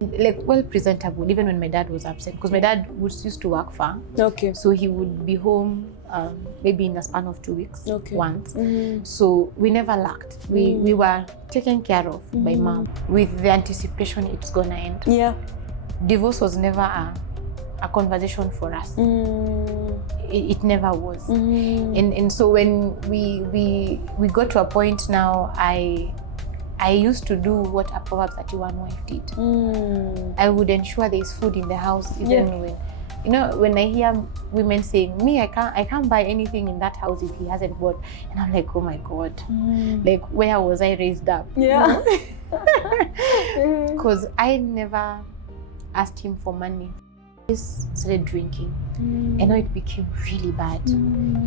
Like well presentable, even when my dad was absent, because my dad used to work far. Okay. So he would be home maybe in the span of 2 weeks once. So we never lacked. We were taken care of by mom with the anticipation it's gonna end. Yeah. Divorce was never a conversation for us. It never was. And so when we got to a point now, I used to do what a Proverbs 31 wife did. I would ensure there's food in the house, even when I hear women saying, "Me, I can't buy anything in that house if he hasn't bought," and I'm like, oh my God, like where was I raised up? Yeah, because I never asked him for money. He started drinking, and now it became really bad. He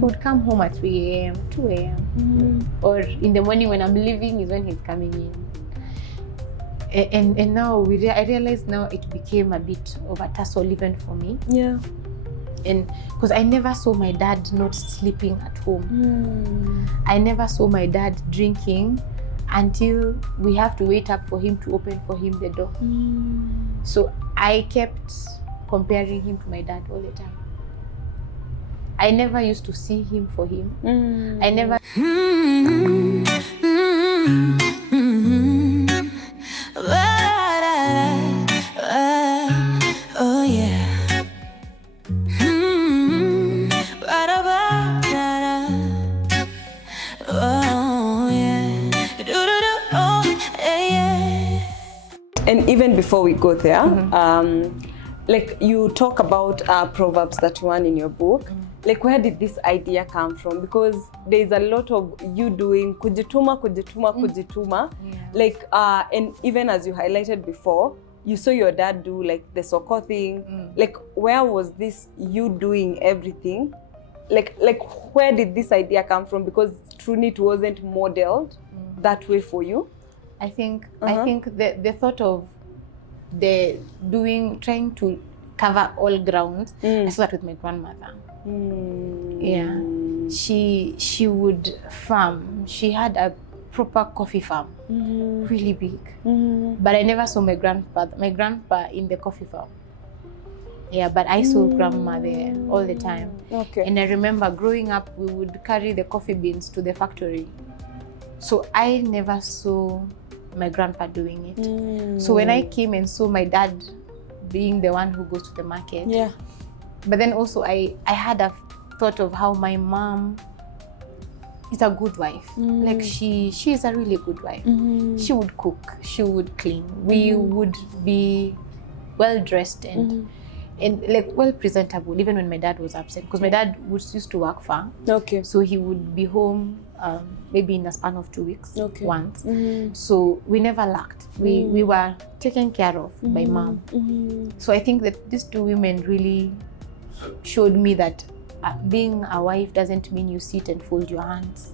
would come home at 3 a.m., 2 a.m., or in the morning when I'm leaving is when he's coming in. And now I realize now it became a bit of a tussle even for me. Yeah. And because I never saw my dad not sleeping at home. I never saw my dad drinking until we have to wait up for him to open for him the door. So I kept comparing him to my dad all the time. I never used to see him for him. I never. Oh yeah. Oh yeah. Oh yeah. And even before we go there, like you talk about Proverbs 31 in your book. Like, where did this idea come from? Because there's a lot of you doing kujituma. Yeah. Like, and even as you highlighted before, you saw your dad do like the soccer thing. Like, where was this you doing everything? Like where did this idea come from? Because truly it wasn't modeled that way for you. I think the thought of trying to cover all grounds. I saw that with my grandmother. Yeah, she would farm. She had a proper coffee farm, really big. But I never saw my grandpa in the coffee farm. Yeah, but I saw grandma there all the time. Okay. And I remember growing up, we would carry the coffee beans to the factory. So I never saw my grandpa doing it. So when I came and saw my dad being the one who goes to the market, but then also I had a thought of how my mom is a good wife. Like she is a really good wife. She would cook, she would clean. We would be well dressed and like well presentable, even when my dad was absent, because my dad used to work far. Okay. So he would be home maybe in the span of 2 weeks once. So we never lacked. We were taken care of by mom. So I think that these two women really showed me that being a wife doesn't mean you sit and fold your hands.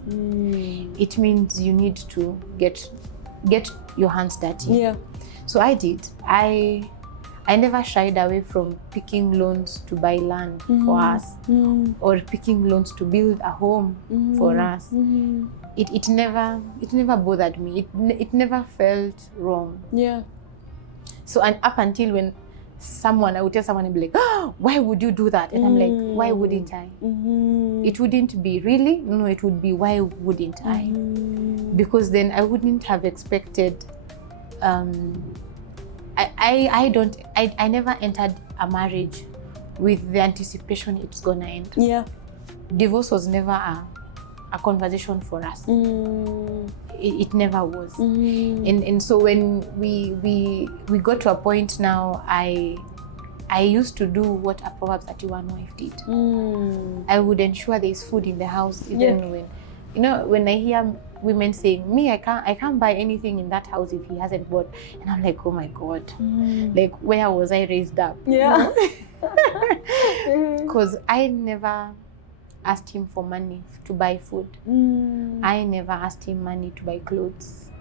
It means you need to get your hands dirty. Yeah. So I did. I never shied away from picking loans to buy land for us, or picking loans to build a home for us. It never bothered me. It never felt wrong. Yeah. So and up until when I would tell someone and be like, oh, why would you do that? And I'm like, why wouldn't I? It wouldn't be really, no, it would be why wouldn't I? Because then I wouldn't have expected I never entered a marriage with the anticipation it's gonna end. Yeah. Divorce was never a conversation for us. It never was. And so when we got to a point now, I used to do what a Proverbs 31 wife did. I would ensure there's food in the house, even when I hear women saying, "Me, I can't buy anything in that house if he hasn't bought," and I'm like, oh my God, like where was I raised up? Yeah. Because I never asked him for money to buy food. I never asked him money to buy clothes.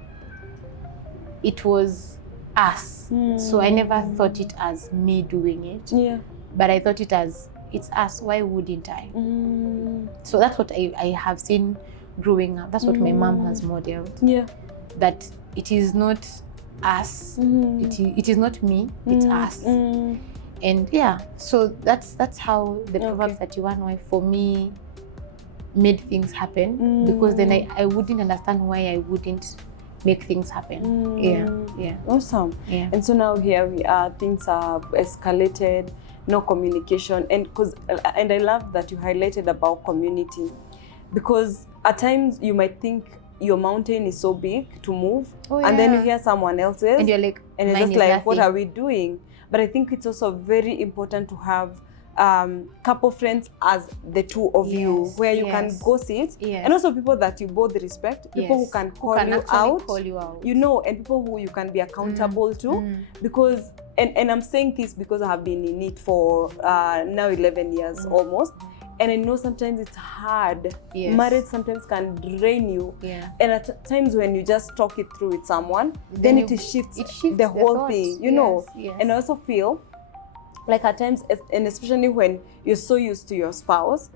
It was us. So I never thought it as me doing it. Yeah. But I thought it as, it's us, why wouldn't I? So that's what I have seen growing up. That's what my mom has modeled. Yeah. That it is not us. It is not me, it's us. And yeah, so that's how the Proverbs 31 for me made things happen, because then I wouldn't understand why I wouldn't make things happen. Yeah. Awesome. Yeah. And so now here we are, things have escalated, no communication, and I love that you highlighted about community, because at times you might think your mountain is so big to move, and then you hear someone else's, and you're like, and it's just like, what are we doing? But I think it's also very important to have couple friends as the two of you, where you can go sit, and also people that you both respect, people who can call you out, you know, and people who you can be accountable to, because and I'm saying this because I have been in it for now 11 years almost. And I know sometimes it's hard. Marriage sometimes can drain you. And at times when you just talk it through with someone, then it shifts the whole thing, you know. And I also feel like at times, and especially when you're so used to your spouse,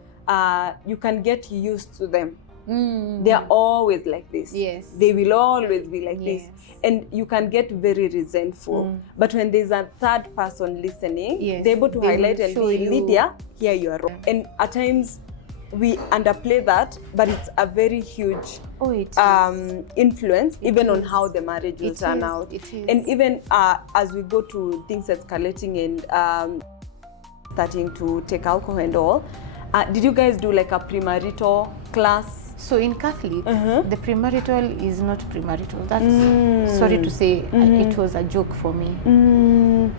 you can get used to them. They are always like this. They will always be like this. And you can get very resentful. But when there's a third person listening, they're able to highlight and be, Lydia, here you are wrong. And at times we underplay that, but it's a very huge influence, even on how the marriage will turn out. And even as we go to things escalating and starting to take alcohol and all, did you guys do like a premarital class? So in Catholic, the premarital is not premarital. That's, sorry to say, it was a joke for me.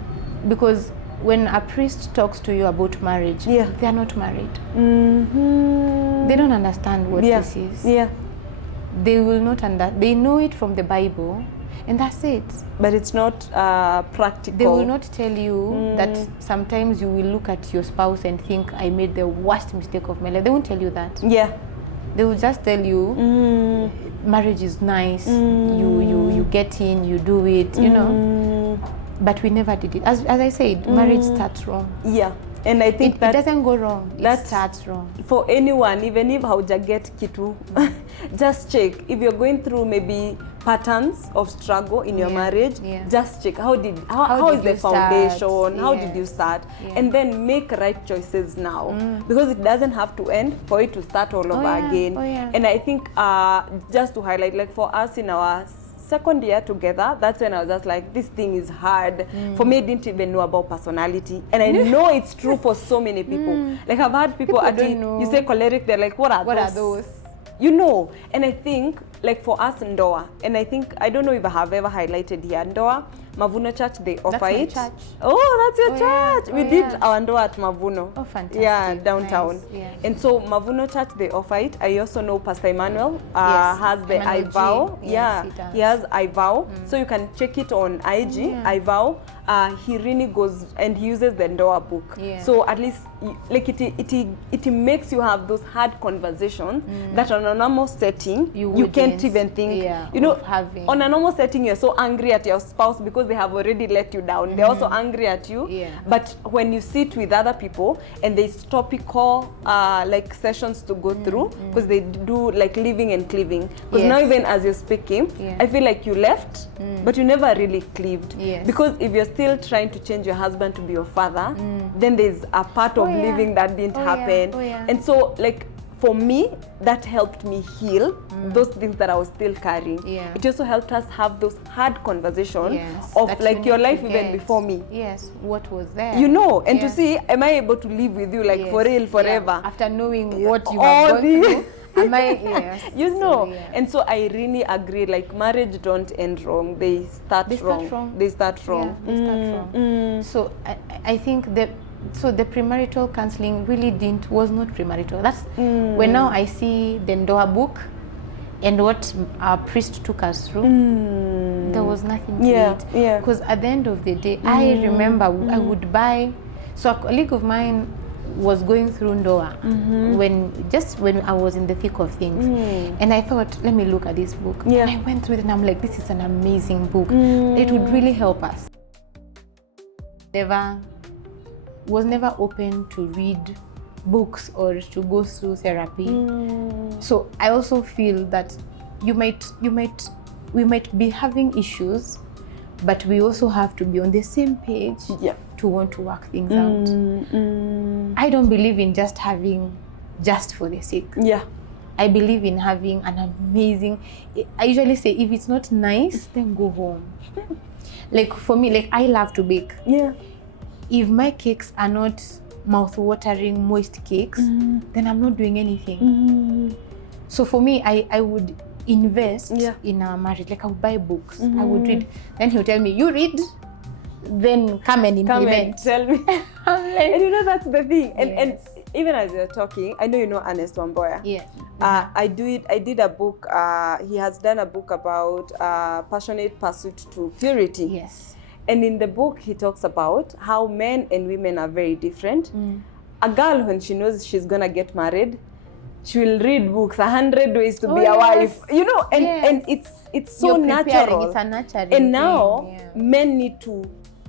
Because when a priest talks to you about marriage, they are not married. They don't understand what this is. They will not understand. They know it from the Bible, and that's it. But it's not practical. They will not tell you that sometimes you will look at your spouse and think, I made the worst mistake of my life. They won't tell you that. They will just tell you, marriage is nice, you get in, you do it, you know. But we never did it. As I said, marriage starts wrong. And I think it doesn't go wrong, it starts wrong. For anyone, even if haujaget kitu, just check. If you're going through maybe patterns of struggle in your marriage, just check how is the foundation, how did you start, and then make right choices now, because it doesn't have to end for it to start all over again. And I think just to highlight, like for us in our second year together, that's when I was just like, this thing is hard. For me, I didn't even know about personality, and I know it's true for so many people. Like I've had people you say choleric, they're like, what are those? You know. And I think like for us in Ndoa, and I think, I don't know if I have ever highlighted here, Ndoa, Mavuno Church, they offer it. Church. Oh, that's your church. We did our Ndoa at Mavuno. Oh, fantastic. Yeah, downtown. Nice. And so Mavuno Church, they offer it. I also know Pastor Emmanuel has the I Vow. He has I Vow. So you can check it on IG, I Vow. He really goes and he uses the Ndoa book. So at least like it makes you have those hard conversations that on a normal setting you can't even think. You know, on a normal setting you're so angry at your spouse because they have already let you down. They're also angry at you. But when you sit with other people and there's topical like sessions to go through, because they do like living and cleaving. Because now even as you're speaking, I feel like you left, but you never really cleaved. Because if you're still trying to change your husband to be your father, then there's a part of living that didn't happen. And so like for me, that helped me heal those things that I was still carrying. It also helped us have those hard conversations of like your life even before me. What was there? You know, and to see, am I able to live with you like for real, forever? After knowing what you have gone through. Am I? You know. And so I really agree, like marriage don't end wrong. They start wrong. They start wrong. So I think that the premarital counseling really was not premarital. That's when now I see the Ndoa book and what our priest took us through. There was nothing to it. Because at the end of the day, I remember I would buy. So a colleague of mine was going through Ndoa when I was in the thick of things, and I thought, let me look at this book. And I went through it and I'm like, this is an amazing book. It would really help us. Was never open to read books or to go through therapy. So I also feel that we might be having issues, but we also have to be on the same page to want to work things out. I don't believe in just having just for the sake. Yeah. I believe in having an amazing, I usually say, if it's not nice, then go home. Like for me, like I love to bake. Yeah. If my cakes are not mouth-watering, moist cakes, then I'm not doing anything. So for me, I would invest in our marriage. Like I would buy books, I would read. Then he'll tell me, you read, then come and implement. Come and tell me. I'm like, and you know, that's the thing. And even as you're talking, I know you know Ernest Wamboya. Yeah. I did a book. He has done a book about passionate pursuit to purity. Yes. And in the book, he talks about how men and women are very different. A girl, when she knows she's gonna get married, she will read books, 100 ways to be a wife. You know, and it's so natural. It's a natural and now men need to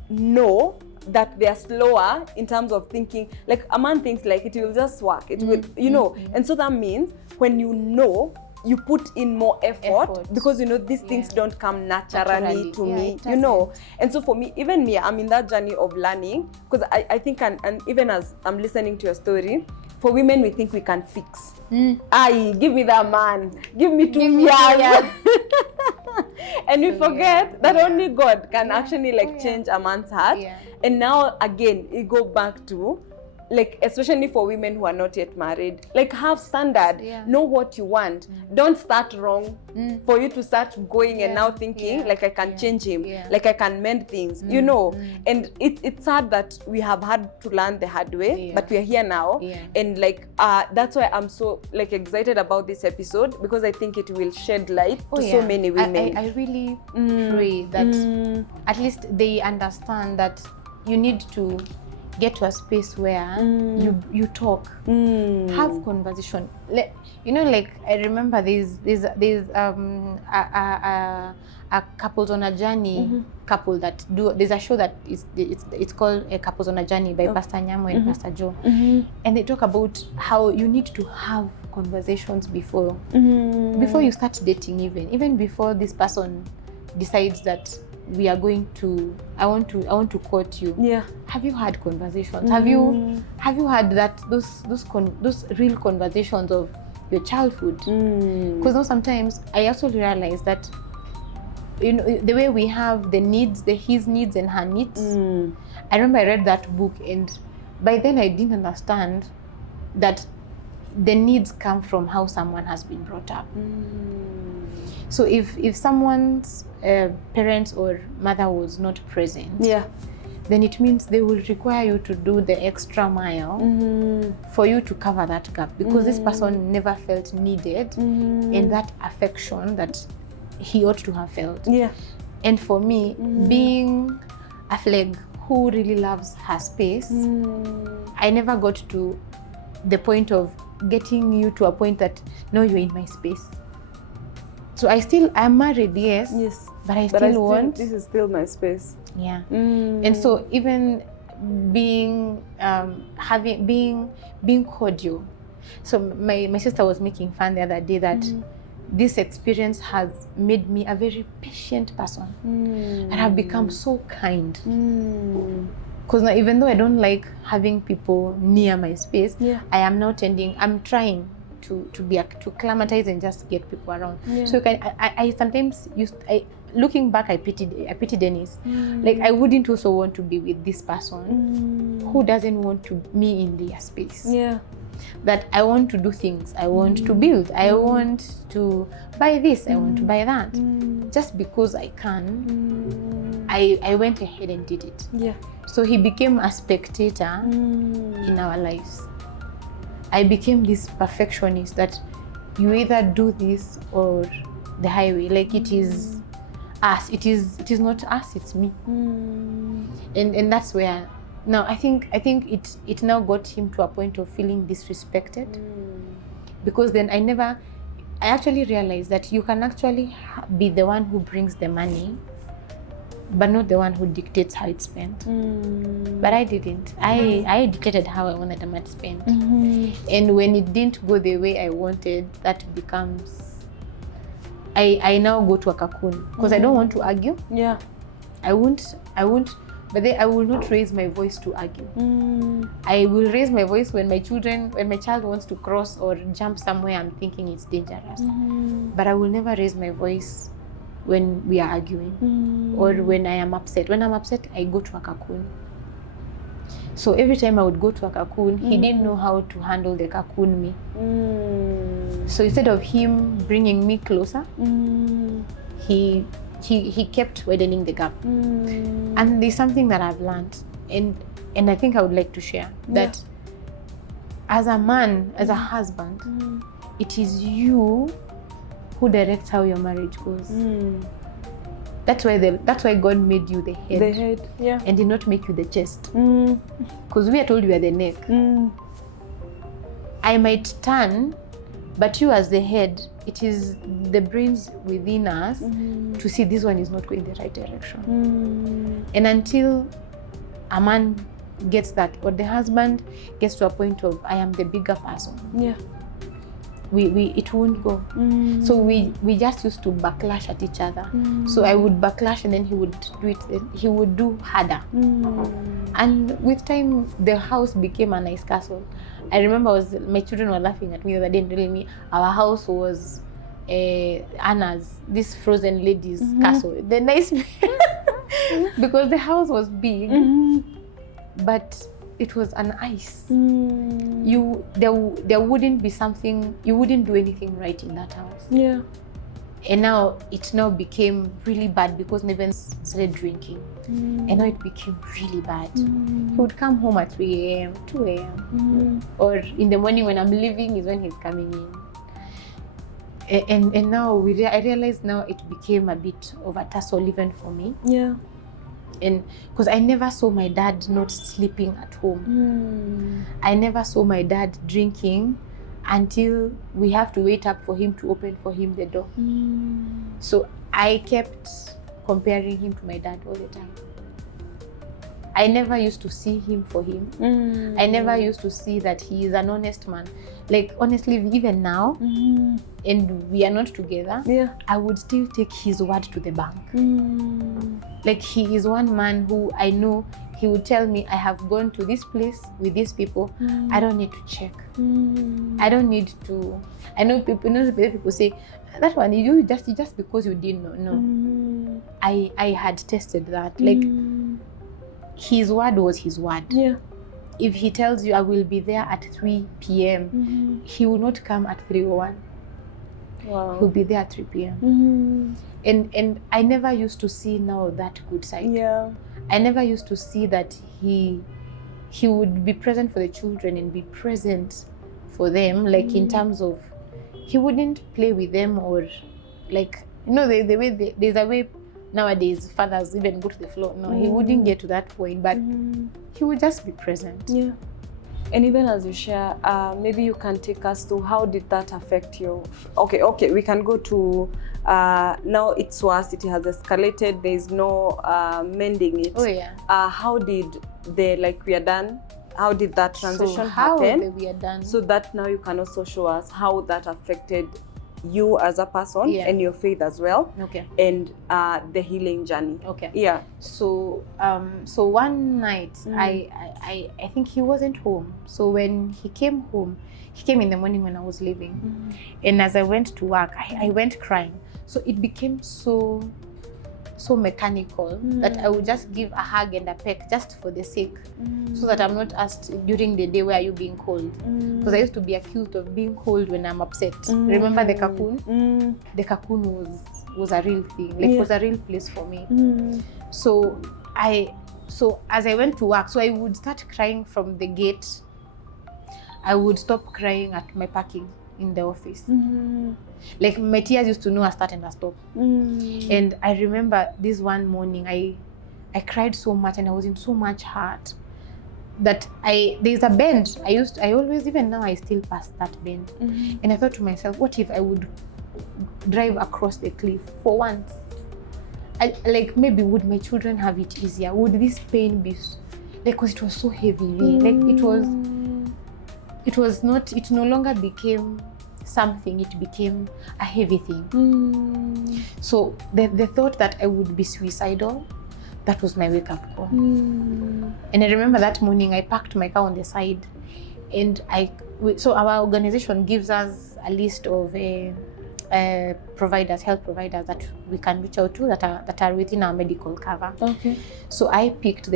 know that they are slower in terms of thinking. Like a man thinks like it will just work. It will, you know. And so that means when you know, you put in more effort. Because you know these things don't come naturally to me, you know. And so for me, even me, I'm in that journey of learning, because I think and even as I'm listening to your story, for women we think we can fix. Aye, give me that man, give me 2 years. And we forget that only God can actually like change a man's heart. And now again, it go back to like, especially for women who are not yet married, like have standard, know what you want. Don't start wrong for you to start going and now thinking like I can change him, like I can mend things, you know. And it's sad that we have had to learn the hard way, but we are here now. And like, that's why I'm so like excited about this episode, because I think it will shed light to so many women. I really pray that at least they understand that you need to get to a space where you talk, have conversation. You know, like I remember there's a couples on a journey couple that do. There's a show that it's called a Couples on a Journey by Pastor Nyamo and Pastor Joe, and they talk about how you need to have conversations before you start dating, even before this person decides that we are going to, I want to court you. Have you had conversations? Have you had those real conversations of your childhood? Because now sometimes I also realize that, you know, the way we have the needs, his needs and her needs. I remember I read that book, and by then I didn't understand that the needs come from how someone has been brought up. So if someone's parents or mother was not present, then it means they will require you to do the extra mile for you to cover that gap, because this person never felt needed and that affection that he ought to have felt. And for me, being a flag who really loves her space, I never got to the point of getting you to a point that, no, you're in my space. So I'm married, yes, but I still want. This is still my space. And so even being being cordial. So my sister was making fun the other day that this experience has made me a very patient person, and I've become so kind. Because now, even though I don't like having people near my space, I am now I'm trying to acclimatize and just get people around. So I sometimes looking back, I pity Dennis. Like I wouldn't also want to be with this person who doesn't want me in their space. That I want to do things, I want to build, I want to buy this, I want to buy that. Just because I can, I went ahead and did it. So he became a spectator in our lives. I became this perfectionist that you either do this or the highway. Like it is us. It is not us, it's me. And that's where now I think it now got him to a point of feeling disrespected. Because then I actually realized that you can actually be the one who brings the money, but not the one who dictates how it's spent. But I didn't. I dictated how I wanted the money spent. And when it didn't go the way I wanted, that becomes, I now go to a cocoon, because I don't want to argue. I won't, but then I will not raise my voice to argue. I will raise my voice when my child wants to cross or jump somewhere I'm thinking it's dangerous. But I will never raise my voice when we are arguing or when I am upset. When I'm upset, I go to a cocoon. So every time I would go to a cocoon, he didn't know how to handle the cocoon me. So instead of him bringing me closer, he kept widening the gap. And there's something that I've learned, and I think I would like to share that as a man, as a husband, it is you who directs how your marriage goes. That's why God made you the head. The head, yeah. And did not make you the chest. Because we are told you are the neck. I might turn, but you as the head, it is the brains within us to see this one is not going the right direction. And until a man gets that, or the husband gets to a point of, I am the bigger person. Yeah. It won't go. So we just used to backlash at each other. So I would backlash and then he would do it. He would do harder. And with time, the house became a nice castle. I remember my children were laughing at me the other day and telling me our house was Anna's, this frozen lady's castle. The nice because the house was big, but it was an ice. There wouldn't be something, you wouldn't do anything right in that house. Yeah. And now it became really bad because Neven started drinking. And now it became really bad. He would come home at 3 a.m., 2 a.m. Or in the morning when I'm leaving is when he's coming in. And now I realized now it became a bit of a tussle even for me. Yeah. And because I never saw my dad not sleeping at home. I never saw my dad drinking until we have to wait up for him to open for him the door. So I kept comparing him to my dad all the time. I never used to see him for him. I never used to see that he is an honest man. Like honestly, even now, and we are not together, I would still take his word to the bank. Like he is one man who I know he would tell me, I have gone to this place with these people. I don't need to check. I don't need to. I know people say that one you just because you didn't know. No, I had tested that. Like his word was his word. Yeah. If he tells you I will be there at 3 p.m., he will not come at 3:01. Wow. He'll be there at 3 p.m. And I never used to see now that good side. Yeah. I never used to see that he would be present for the children and be present for them, like in terms of he wouldn't play with them or like the way there's a way nowadays fathers even go to the floor. No, he wouldn't get to that point, but he would just be present. Yeah. And even as you share, maybe you can take us to how did that affect you? Okay, we can go to now it's worse, it has escalated, there is no mending it. Oh yeah. How did we are done? How did that transition happen? We are done. So that now you can also show us how that affected you as a person and your faith as well. Okay. And the healing journey. Okay. Yeah. So one night I think he wasn't home. So when he came home, he came in the morning when I was leaving. And as I went to work, I went crying. So it became so mechanical that I would just give a hug and a peck just for the sake, so that I'm not asked during the day, where are you being cold? Because I used to be accused of being cold when I'm upset. Remember the cocoon? The cocoon was a real thing, like it was a real place for me. So as I went to work, so I would start crying from the gate. I would stop crying at my parking in the office. Like my tears used to know a start and a stop. And I remember this one morning I cried so much and I was in so much hurt that there's a bend. I always, even now I still pass that bend. And I thought to myself, what if I would drive across the cliff for once? Maybe would my children have it easier? Would this pain be because it was so heavy? Like it no longer became something, it became a heavy thing. So the thought that I would be suicidal, That was my wake-up call. And I remember that morning, I parked my car on the side, and so our organization gives us a list of providers, health providers that we can reach out to that are within our medical cover. Okay. So I picked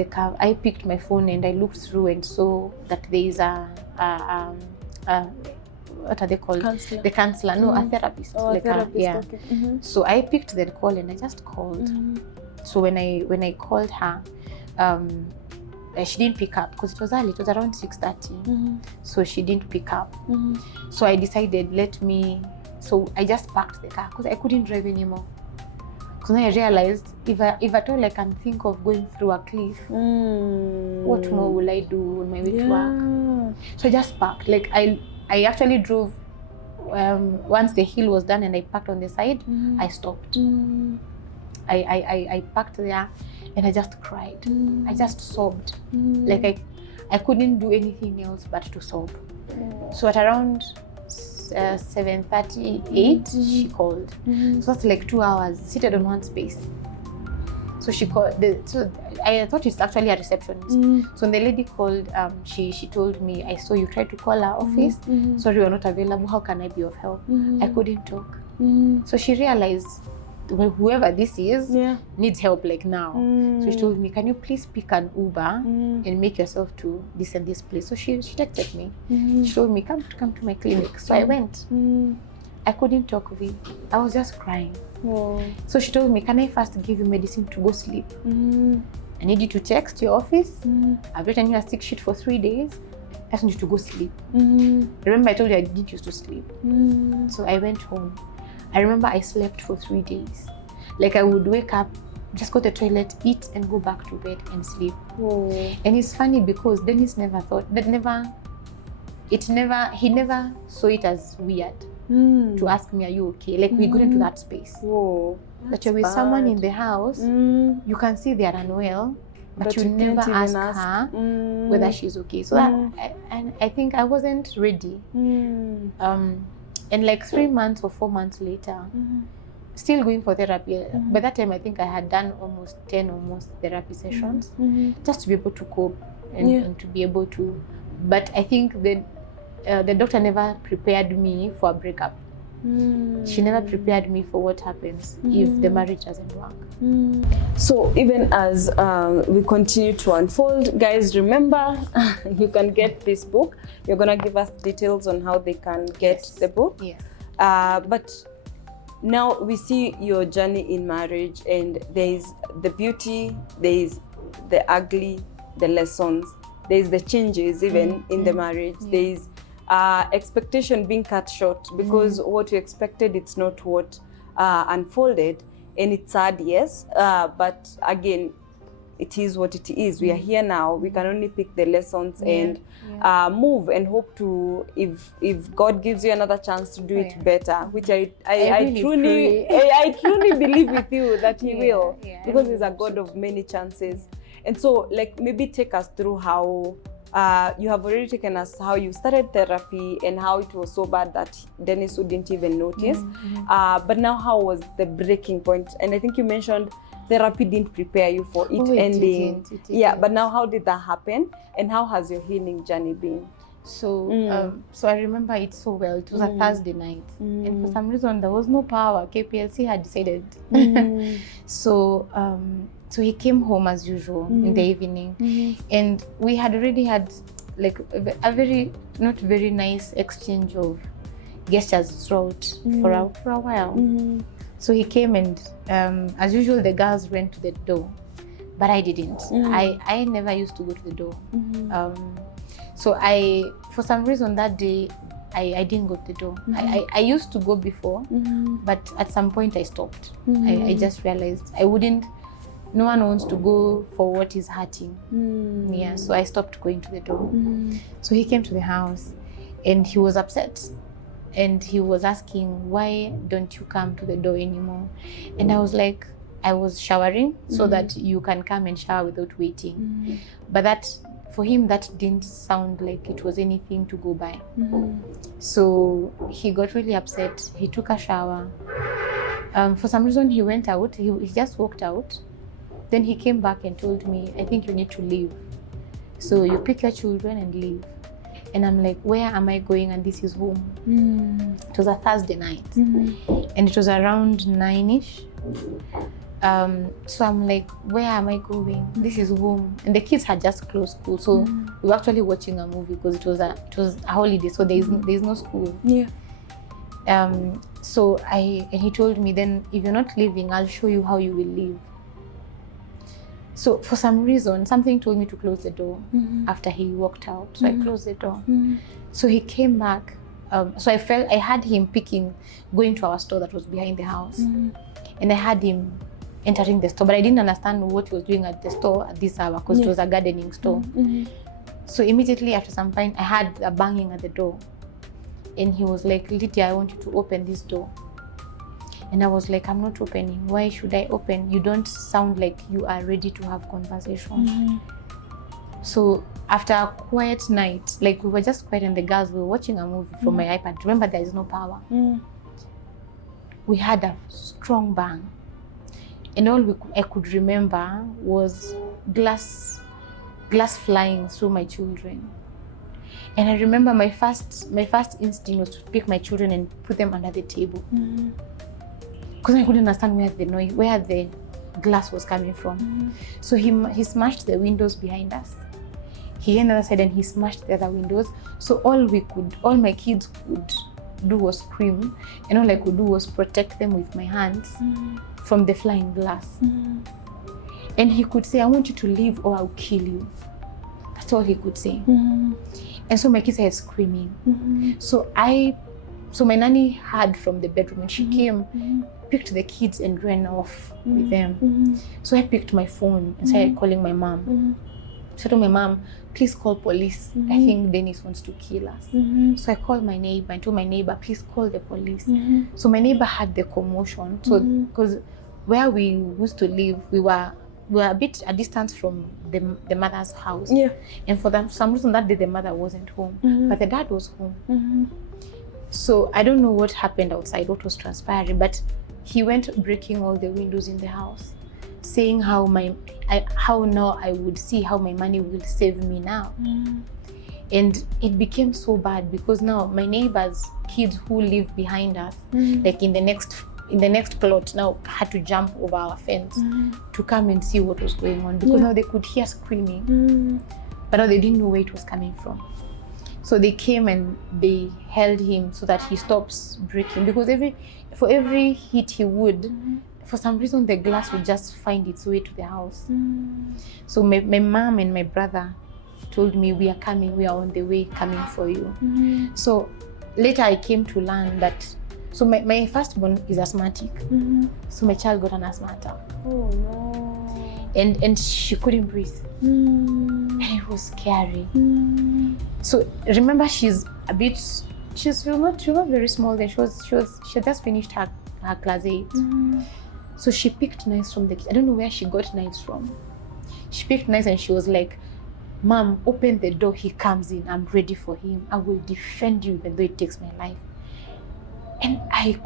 my phone and I looked through and saw that there is what are they called? Counselor. The counselor, no, a therapist. Oh, a therapist. Yeah. Okay. So I picked the call and I just called. So when I called her, she didn't pick up because it was early. It was around 6:30. So she didn't pick up. So I decided, so I just parked the car because I couldn't drive anymore. Because then I realized if at all I can think of going through a cliff, what more will I do on my way to work? So I just parked. Like I actually drove. Once the hill was done and I parked on the side, I stopped. I parked there and I just cried. I just sobbed. Like I couldn't do anything else but to sob. So at around 7:38, she called. So that's like 2 hours seated on one space. So she called. So I thought it's actually a receptionist. So when the lady called, she told me, I saw you tried to call our office. Sorry, we're not available. How can I be of help? I couldn't talk. So she realized, well, whoever this is needs help like now. So she told me, can you please pick an Uber and make yourself to this and this place? So she texted me. She told me, come to my clinic. So I went. I couldn't talk with him. I was just crying. So she told me, can I first give you medicine to go sleep? I need you to text your office. I've written you a sick sheet for 3 days. I just need you to go sleep. Remember I told you I didn't used to sleep. So I went home. I remember I slept for 3 days. Like I would wake up, just go to the toilet, eat, and go back to bed and sleep. And it's funny because Dennis never thought that he never saw it as weird to ask me, are you okay? Like we got into that space. That you're with someone in the house, you can see they are unwell, but you never ask her whether she's okay. So I think I wasn't ready. And like 3 months or 4 months later, still going for therapy. By that time, I think I had done almost 10 therapy sessions, just to be able to cope and to be able to. But I think the doctor never prepared me for a breakup. She never prepared me for what happens if the marriage doesn't work. So even as we continue to unfold, guys, remember you can get this book. You're gonna give us details on how they can get the book. But now we see your journey in marriage, and there's the beauty, there's the ugly, the lessons, there's the changes even in the marriage. There's expectation being cut short because what you expected, it's not what unfolded, and it's sad, yes, but again, it is what it is. We are here now. We can only pick the lessons and move and hope to, if God gives you another chance to do it better, which I truly believe with you that He will, because He's a God of many chances. And so, like, maybe take us through how you have already taken us how you started therapy and how it was so bad that Dennis wouldn't even notice. But now, how was the breaking point? And I think you mentioned therapy didn't prepare you for it ending. It didn't. But now how did that happen? And how has your healing journey been? So so I remember it so well. It was a Thursday night. And for some reason, there was no power. KPLC had decided. So he came home as usual in the evening. And we had already had like a very, not very nice exchange of gestures throughout for a while. So he came and as usual, the girls ran to the door, but I didn't. I never used to go to the door. So for some reason that day, I didn't go to the door. I used to go before, but at some point I stopped. I just realized no one wants to go for what is hurting. So I stopped going to the door. So he came to the house and he was upset. And he was asking, why don't you come to the door anymore? And I was like, I was showering so that you can come and shower without waiting. But that, for him, that didn't sound like it was anything to go by. So he got really upset. He took a shower. For some reason, he went out. He just walked out. Then he came back and told me, I think you need to leave. So you pick your children and leave. And I'm like, where am I going? And this is home. It was a Thursday night. And it was around 9ish. So I'm like, where am I going? This is home. And the kids had just closed school. So we were actually watching a movie because it was a holiday. So there's no school. Yeah. So and he told me, then if you're not leaving, I'll show you how you will leave. So for some reason, something told me to close the door after he walked out. So I closed the door. So he came back. So I had him going to our store that was behind the house. And I had him entering the store, but I didn't understand what he was doing at the store at this hour because it was a gardening store. So immediately after some time, I had a banging at the door. And he was like, Lydia, I want you to open this door. And I was like, I'm not opening. Why should I open? You don't sound like you are ready to have conversation. So after a quiet night, like we were just quiet and the girls were watching a movie from my iPad. Remember, there is no power. We had a strong bang. And all I could remember was glass flying through my children. And I remember my first instinct was to pick my children and put them under the table. Because I couldn't understand where the glass was coming from. So he smashed the windows behind us. He went on the other side and he smashed the other windows. So all my kids could do was scream, and all I could do was protect them with my hands from the flying glass. And he could say, I want you to leave or I'll kill you. That's all he could say. And so my kids started screaming. So my nanny heard from the bedroom and she came, picked the kids and ran off with them. So I picked my phone and started calling my mom. So I told my mom, please call police. I think Dennis wants to kill us. So I called my neighbor and told my neighbor, please call the police. So my neighbor had the commotion. So because where we used to live, we were a bit a distance from the mother's house. And for some reason that day the mother wasn't home, but the dad was home. So I don't know what happened outside, what was transpiring, but he went breaking all the windows in the house, saying how now I would see how my money will save me now. And it became so bad because now my neighbors' kids who live behind us, like in the next plot, now had to jump over our fence to come and see what was going on because now they could hear screaming, but now they didn't know where it was coming from. So they came and they held him so that he stops breaking, because for every hit he would, for some reason the glass would just find its way to the house. So my mom and my brother told me, we are on the way, coming for you. So later I came to learn that, so my firstborn is asthmatic. So my child got an asthma attack. Oh no. And she couldn't breathe. And it was scary. So remember, she's not very small then. She had just finished her class 8. So she picked knives from the kitchen. I don't know where she got knives from. She picked knives and she was like, Mom, open the door, he comes in, I'm ready for him. I will defend you even though it takes my life. And I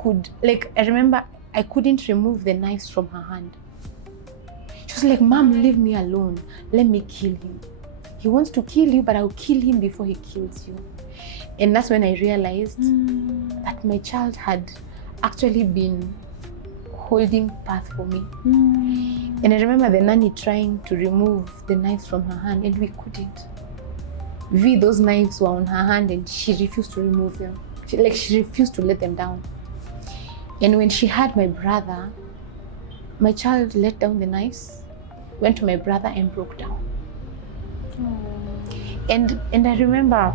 remember I couldn't remove the knives from her hand. She was like, Mom, leave me alone. Let me kill him. He wants to kill you, but I'll kill him before he kills you. And that's when I realized that my child had actually been holding path for me. And I remember the nanny trying to remove the knives from her hand, and we couldn't. Those knives were on her hand and she refused to remove them. She refused to let them down. And when she had my brother, my child let down the knives, went to my brother and broke down. And I remember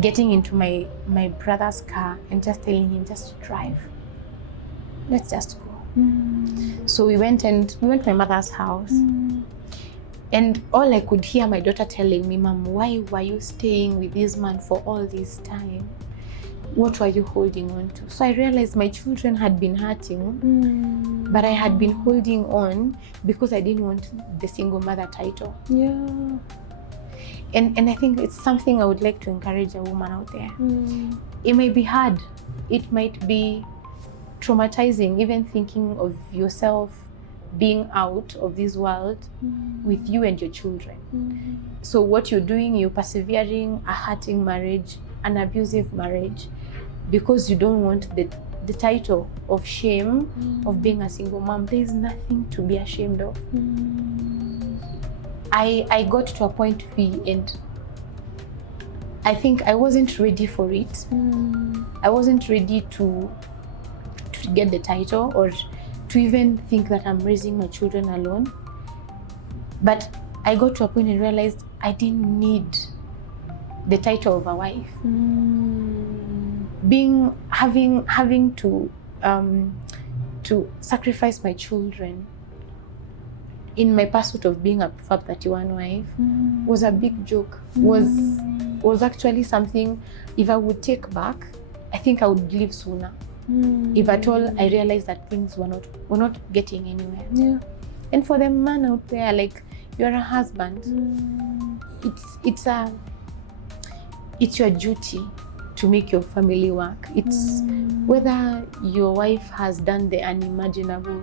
getting into my brother's car and just telling him, just drive. Let's just go. So we went to my mother's house. And all I could hear my daughter telling me, Mom, why were you staying with this man for all this time? What were you holding on to? So I realized my children had been hurting, but I had been holding on because I didn't want the single mother title. And I think it's something I would like to encourage a woman out there. It may be hard. It might be traumatizing, even thinking of yourself being out of this world with you and your children. So what you're doing, you're persevering a hurting marriage, an abusive marriage, because you don't want the title of shame of being a single mom. There is nothing to be ashamed of. I got to a point, and I think I wasn't ready for it. I wasn't ready to get the title or to even think that I'm raising my children alone. But I got to a point and realized I didn't need the title of a wife. Having to sacrifice my children in my pursuit of being a Fab 31 wife was a big joke. Was actually something, if I would take back, I think I would leave sooner. If at all I realized that things were not getting anywhere. Yeah. And for the man out there, like, you're a husband, it's your duty to make your family work. It's whether your wife has done the unimaginable,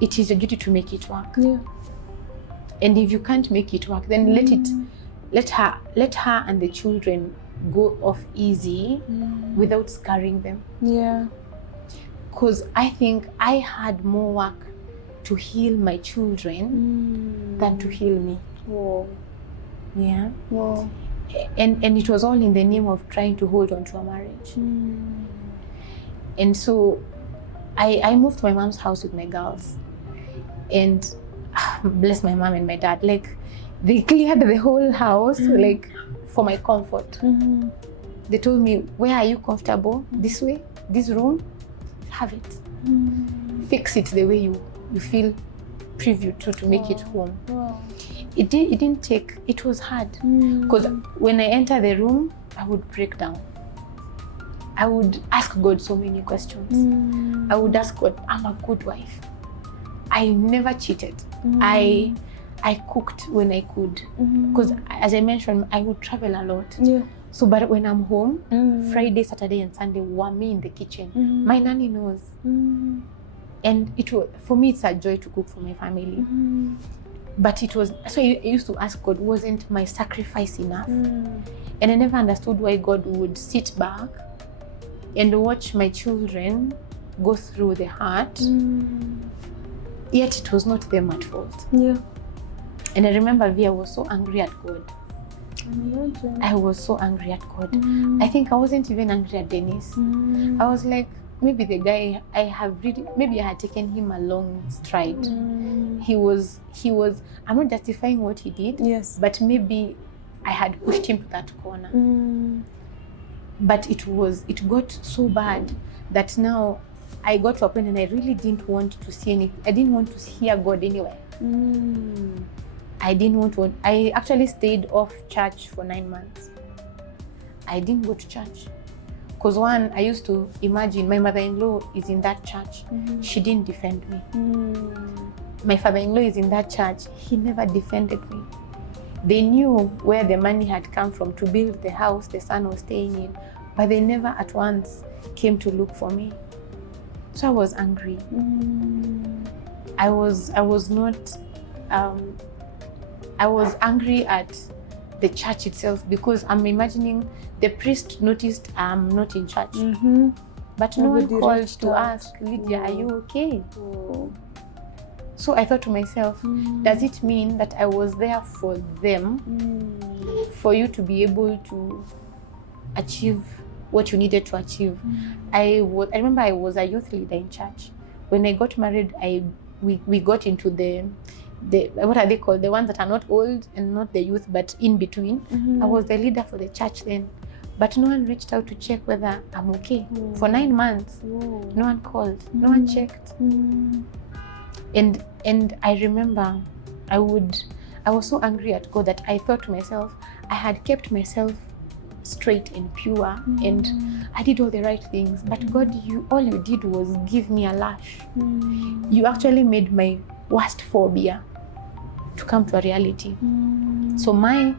it is your duty to make it work. Yeah. And if you can't make it work, then let her and the children go off easy without scarring them. Yeah. Because I think I had more work to heal my children than to heal me. Whoa. Yeah. Whoa. And it was all in the name of trying to hold on to a marriage. And so I moved to my mom's house with my girls, and bless my mom and my dad, like, they cleared the whole house like for my comfort. They told me, where are you comfortable? This way, this room, have it. Fix it the way you feel privy to make it home. Wow. It didn't take, it was hard. Because when I enter the room, I would break down. I would ask God so many questions. I would ask God, I'm a good wife. I never cheated. I cooked when I could. Because as I mentioned, I would travel a lot. Yeah. So, but when I'm home, Friday, Saturday, and Sunday were me in the kitchen. My nanny knows. And it was, for me, it's a joy to cook for my family. But it was, so I used to ask God, wasn't my sacrifice enough? And I never understood why God would sit back and watch my children go through the hurt. Yet it was not them at fault. Yeah. And I remember Via was so angry at God. I was so angry at God. I think I wasn't even angry at Dennis. I was like, maybe the guy, maybe I had taken him a long stride. He was, I'm not justifying what he did, Yes. but maybe I had pushed him to that corner. But it got so bad that now I got to a point and I really didn't want to see anything. I didn't want to hear God anywhere. I actually stayed off church for 9 months. I didn't go to church. Because one, I used to imagine my mother-in-law is in that church. She didn't defend me. My father-in-law is in that church. He never defended me. They knew where the money had come from to build the house the son was staying in, but they never at once came to look for me. So I was angry. I was angry at the church itself, because I'm imagining the priest noticed I'm not in church. But no one called to ask, Lydia, are you okay? So I thought to myself, does it mean that I was there for them, for you to be able to achieve what you needed to achieve? I remember I was a youth leader in church. When I got married, we got into the what are they called? The ones that are not old and not the youth, but in between. I was the leader for the church then. But no one reached out to check whether I'm okay. For 9 months, no one called, no one checked. And I remember I was so angry at God that I thought to myself, I had kept myself straight and pure, and I did all the right things. But God, all you did was give me a lash. You actually made my worst phobia to come to a reality. So my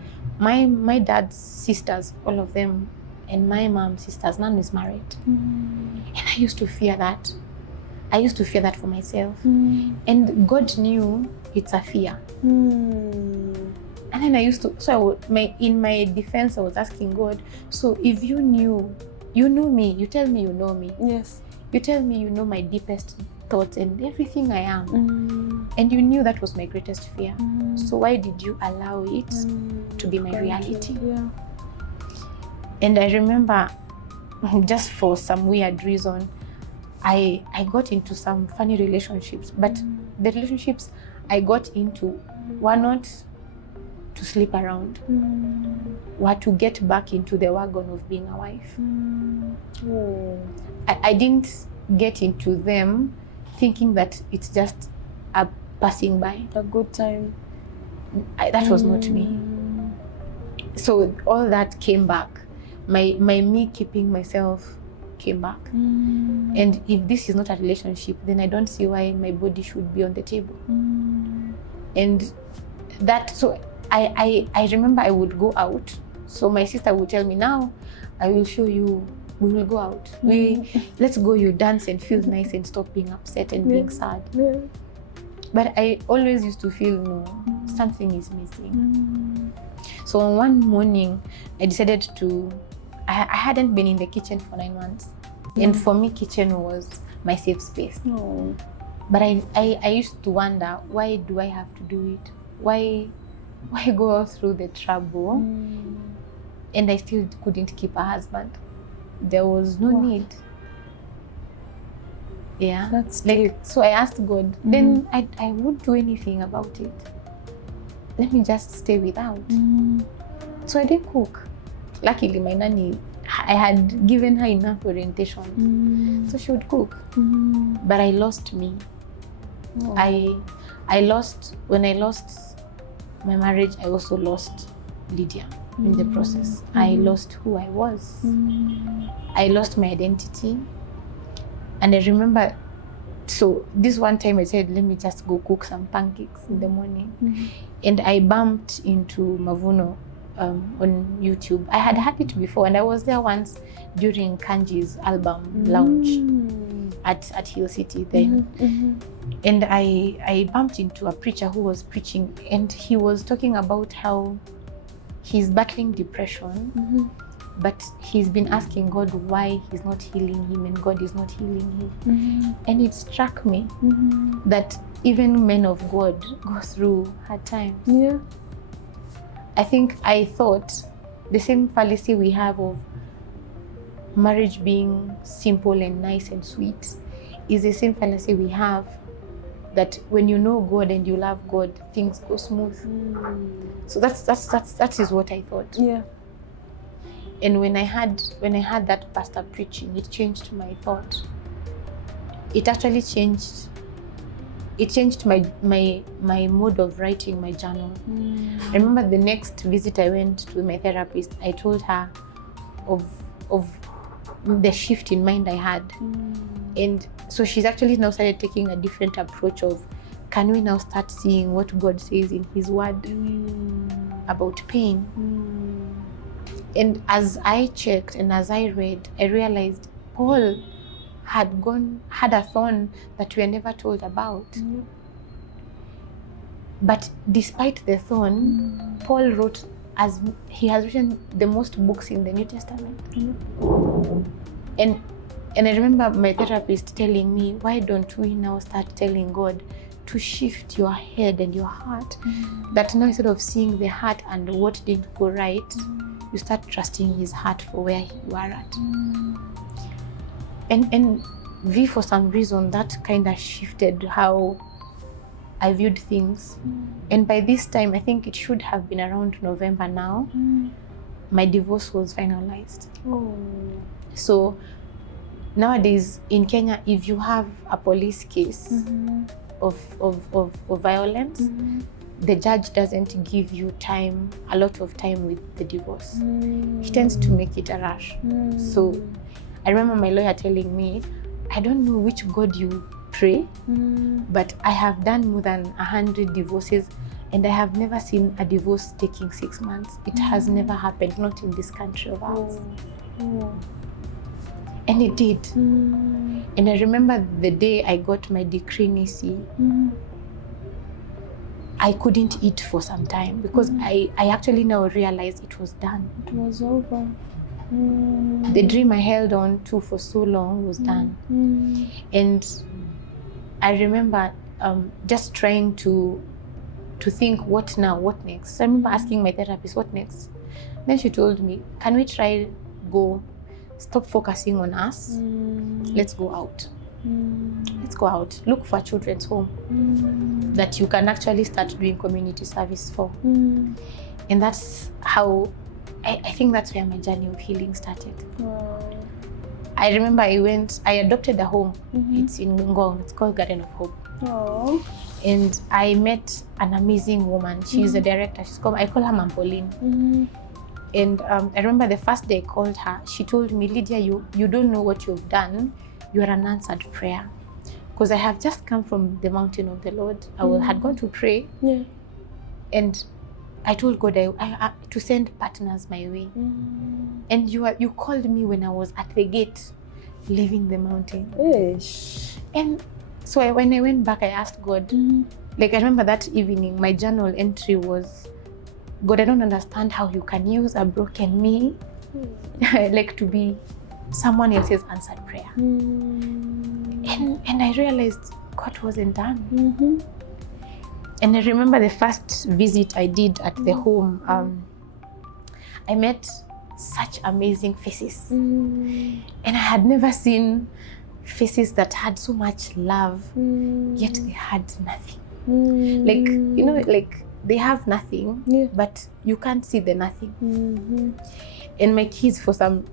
dad's sisters, all of them, and my mom's sisters, none is married. And I used to fear that. I used to fear that for myself. And God knew it's a fear. And then I used to, in my defense, I was asking God, so if you knew, you know me, you tell me you know me. Yes. You tell me you know my deepest thoughts and everything I am. And you knew that was my greatest fear. So why did you allow it to be my reality? Yeah. And I remember, just for some weird reason, I got into some funny relationships. But the relationships I got into were not to sleep around, were to get back into the wagon of being a wife. I didn't get into them thinking that it's just a passing by. A good time. That was not me. So all that came back. My me keeping myself came back. And if this is not a relationship, then I don't see why my body should be on the table. And that, so I remember I would go out. So my sister would tell me, now I will show you, we will go out. Let's go, you dance and feel nice and stop being upset and being sad. But I always used to feel, no, something is missing. So one morning, I decided to, I hadn't been in the kitchen for 9 months. And for me, kitchen was my safe space. But I used to wonder, why do I have to do it? Why go through the trouble? And I still couldn't keep a husband. There was no need. Yeah. That's like deep. So I asked God, then I would do anything about it. Let me just stay without. So I didn't cook. Luckily, my nanny, I had given her enough orientation, so she would cook. But I lost me. I lost, when I lost my marriage, I also lost Lydia in the process. I lost who I was. I lost my identity. And I remember, so this one time I said, let me just go cook some pancakes in the morning. And I bumped into Mavuno on YouTube. I had had it before, and I was there once during Kanji's album launch at Hill City then. And I bumped into a preacher who was preaching, and he was talking about how he's battling depression, but he's been asking God why he's not healing him, and God is not healing him. And it struck me that even men of God go through hard times. I think I thought the same fallacy we have of marriage being simple and nice and sweet is the same fallacy we have that when you know God and you love God, things go smooth. So that is what I thought. And when I had that pastor preaching, it changed my thought. It actually changed. It changed my mode of writing my journal. I remember the next visit I went to my therapist, I told her of the shift in mind I had. And so she's actually now started taking a different approach of, can we now start seeing what God says in His Word about pain? And as I checked and as I read, I realized Paul had a thorn that we are never told about. But despite the thorn, Paul wrote, as he has written the most books in the New Testament. And I remember my therapist telling me, why don't we now start telling God to shift your head and your heart? That now instead of seeing the heart and what didn't go right, you start trusting His heart for where you are at. And for some reason, that kind of shifted how I viewed things. And by this time, I think it should have been around November now, my divorce was finalized. So nowadays in Kenya, if you have a police case of violence, the judge doesn't give you a lot of time with the divorce. He tends to make it a rush. So I remember my lawyer telling me, I don't know which God you pray, but I have done more than 100 divorces, and I have never seen a divorce taking 6 months. It has never happened, not in this country of ours. And it did. And I remember the day I got my decree nisi, I couldn't eat for some time because I actually now realized it was done. It was over. The dream I held on to for so long was done. And I remember just trying to think, what now, what next? So I remember asking my therapist, what next? Then she told me, can we try stop focusing on us? Let's go out. Let's go out. Look for a children's home that you can actually start doing community service for. And that's how, I think that's where my journey of healing started. Wow. I remember I adopted a home. It's in Ngong. It's called Garden of Hope. Oh. And I met an amazing woman. She's a director. I call her Mam Pauline. And I remember the first day I called her, she told me, Lydia, you don't know what you've done. You are an answered prayer. Because I have just come from the mountain of the Lord. I had gone to pray. Yeah. And I told God I to send partners my way. And you called me when I was at the gate, leaving the mountain. Ish. And so when I went back, I asked God, like I remember that evening, my journal entry was, God, I don't understand how you can use a broken me like to be someone else's answered prayer. And I realized God wasn't done. And I remember the first visit I did at the home, I met such amazing faces. And I had never seen faces that had so much love, yet they had nothing. Like, like they have nothing, but you can't see the nothing. And my kids, for some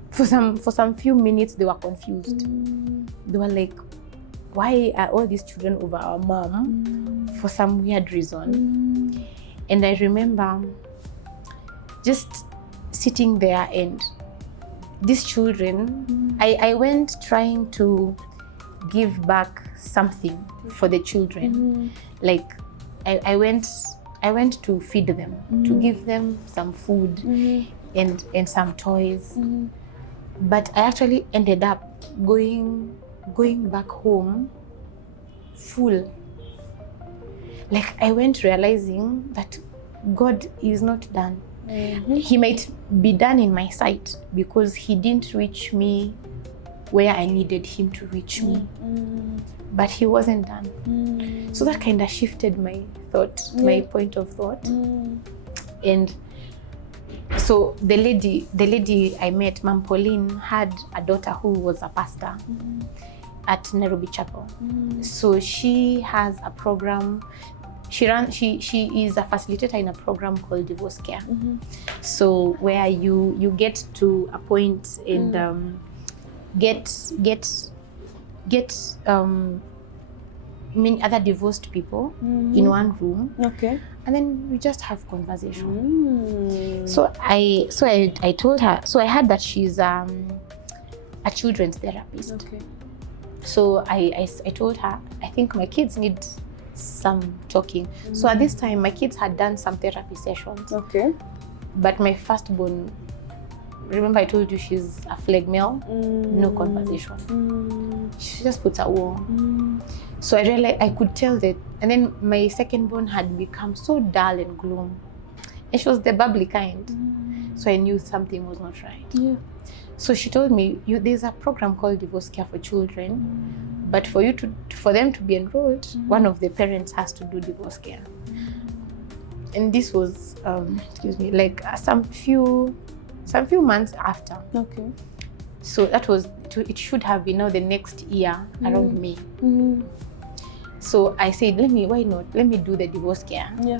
few minutes, they were confused. They were like, why are all these children over our mom for some weird reason? And I remember just sitting there, and these children, I went trying to give back something for the children. Like I went to feed them, to give them some food and some toys. But I actually ended up going back home full. Like I went realizing that God is not done. He might be done in my sight because he didn't reach me where I needed him to reach me. But he wasn't done. So that kind of shifted my thought, my point of thought. And so the lady I met, Mam Pauline, had a daughter who was a pastor at Nairobi Chapel. So she has a program. She is a facilitator in a program called Divorce Care. So where you get to a point and get other divorced people in one room. Okay. And then we just have conversation. So I told her, so I heard that she's a children's therapist. Okay. So I told her, I think my kids need some talking. So at this time, my kids had done some therapy sessions. Okay. But my firstborn, remember I told you she's a phlegmel, no conversation. She just puts a wall. So I realized I could tell that. And then my secondborn had become so dull and gloom. And she was the bubbly kind. So I knew something was not right. Yeah. So she told me, there's a program called Divorce Care for Children. But for them to be enrolled, one of the parents has to do divorce care. And this was, like some few months after. Okay. So that was, it should have been now the next year around May. So I said, let me do the divorce care. Yeah.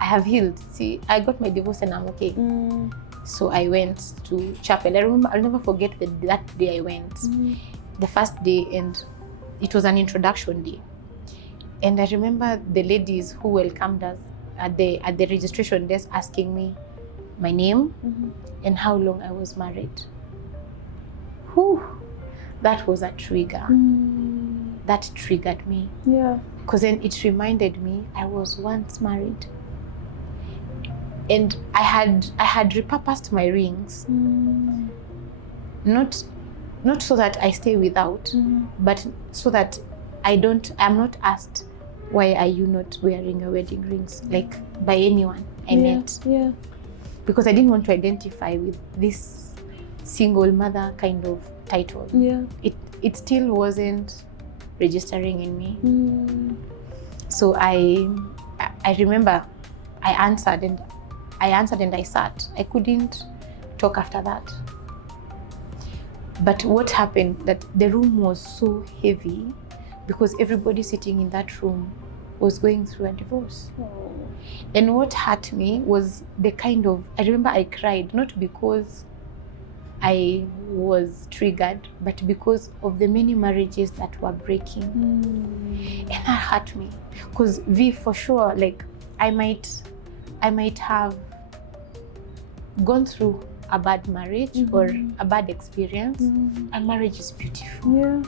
I have healed. See, I got my divorce and I'm okay. So I went to chapel. I remember, I'll never forget that day I went. The first day, and it was an introduction day. And I remember the ladies who welcomed us at the registration desk asking me my name and how long I was married. Whew, that was a trigger. That triggered me. Yeah. Because then it reminded me I was once married. And I had repurposed my rings. Not not so that I stay without, but so that I'm not asked, why are you not wearing your wedding rings? Like by anyone I met. Yeah. Because I didn't want to identify with this single mother kind of title. Yeah. It still wasn't registering in me. So I remember I answered and I sat. I couldn't talk after that. But what happened, that the room was so heavy because everybody sitting in that room was going through a divorce. And what hurt me was the kind of, I remember I cried, not because I was triggered, but because of the many marriages that were breaking. And that hurt me. Because for sure, like I might have gone through a bad marriage or a bad experience, and marriage is beautiful.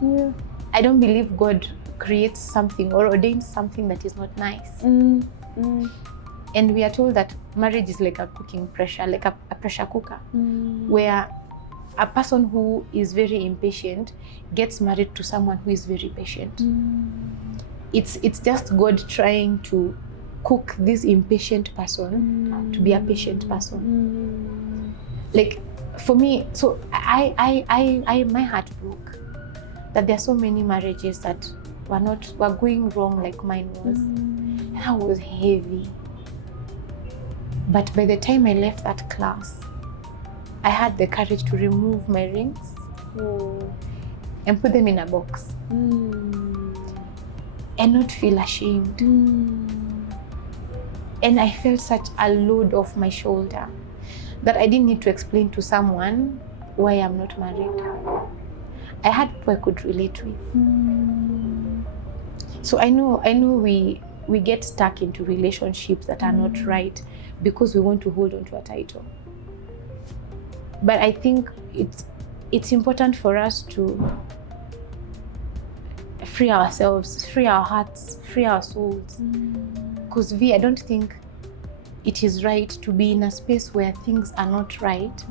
Yeah. I don't believe God creates something or ordains something that is not nice. And we are told that marriage is like a cooking pressure, like a pressure cooker, where a person who is very impatient gets married to someone who is very patient. It's just God trying to cook this impatient person to be a patient person. Like for me, so my heart broke that there are so many marriages that were going wrong like mine was. And I was heavy. But by the time I left that class, I had the courage to remove my rings and put them in a box and not feel ashamed. And I felt such a load off my shoulder that I didn't need to explain to someone why I'm not married. I had people I could relate with. So I know we get stuck into relationships that are not right because we want to hold on to a title. But I think it's important for us to free ourselves, free our hearts, free our souls. Because I don't think it is right to be in a space where things are not right,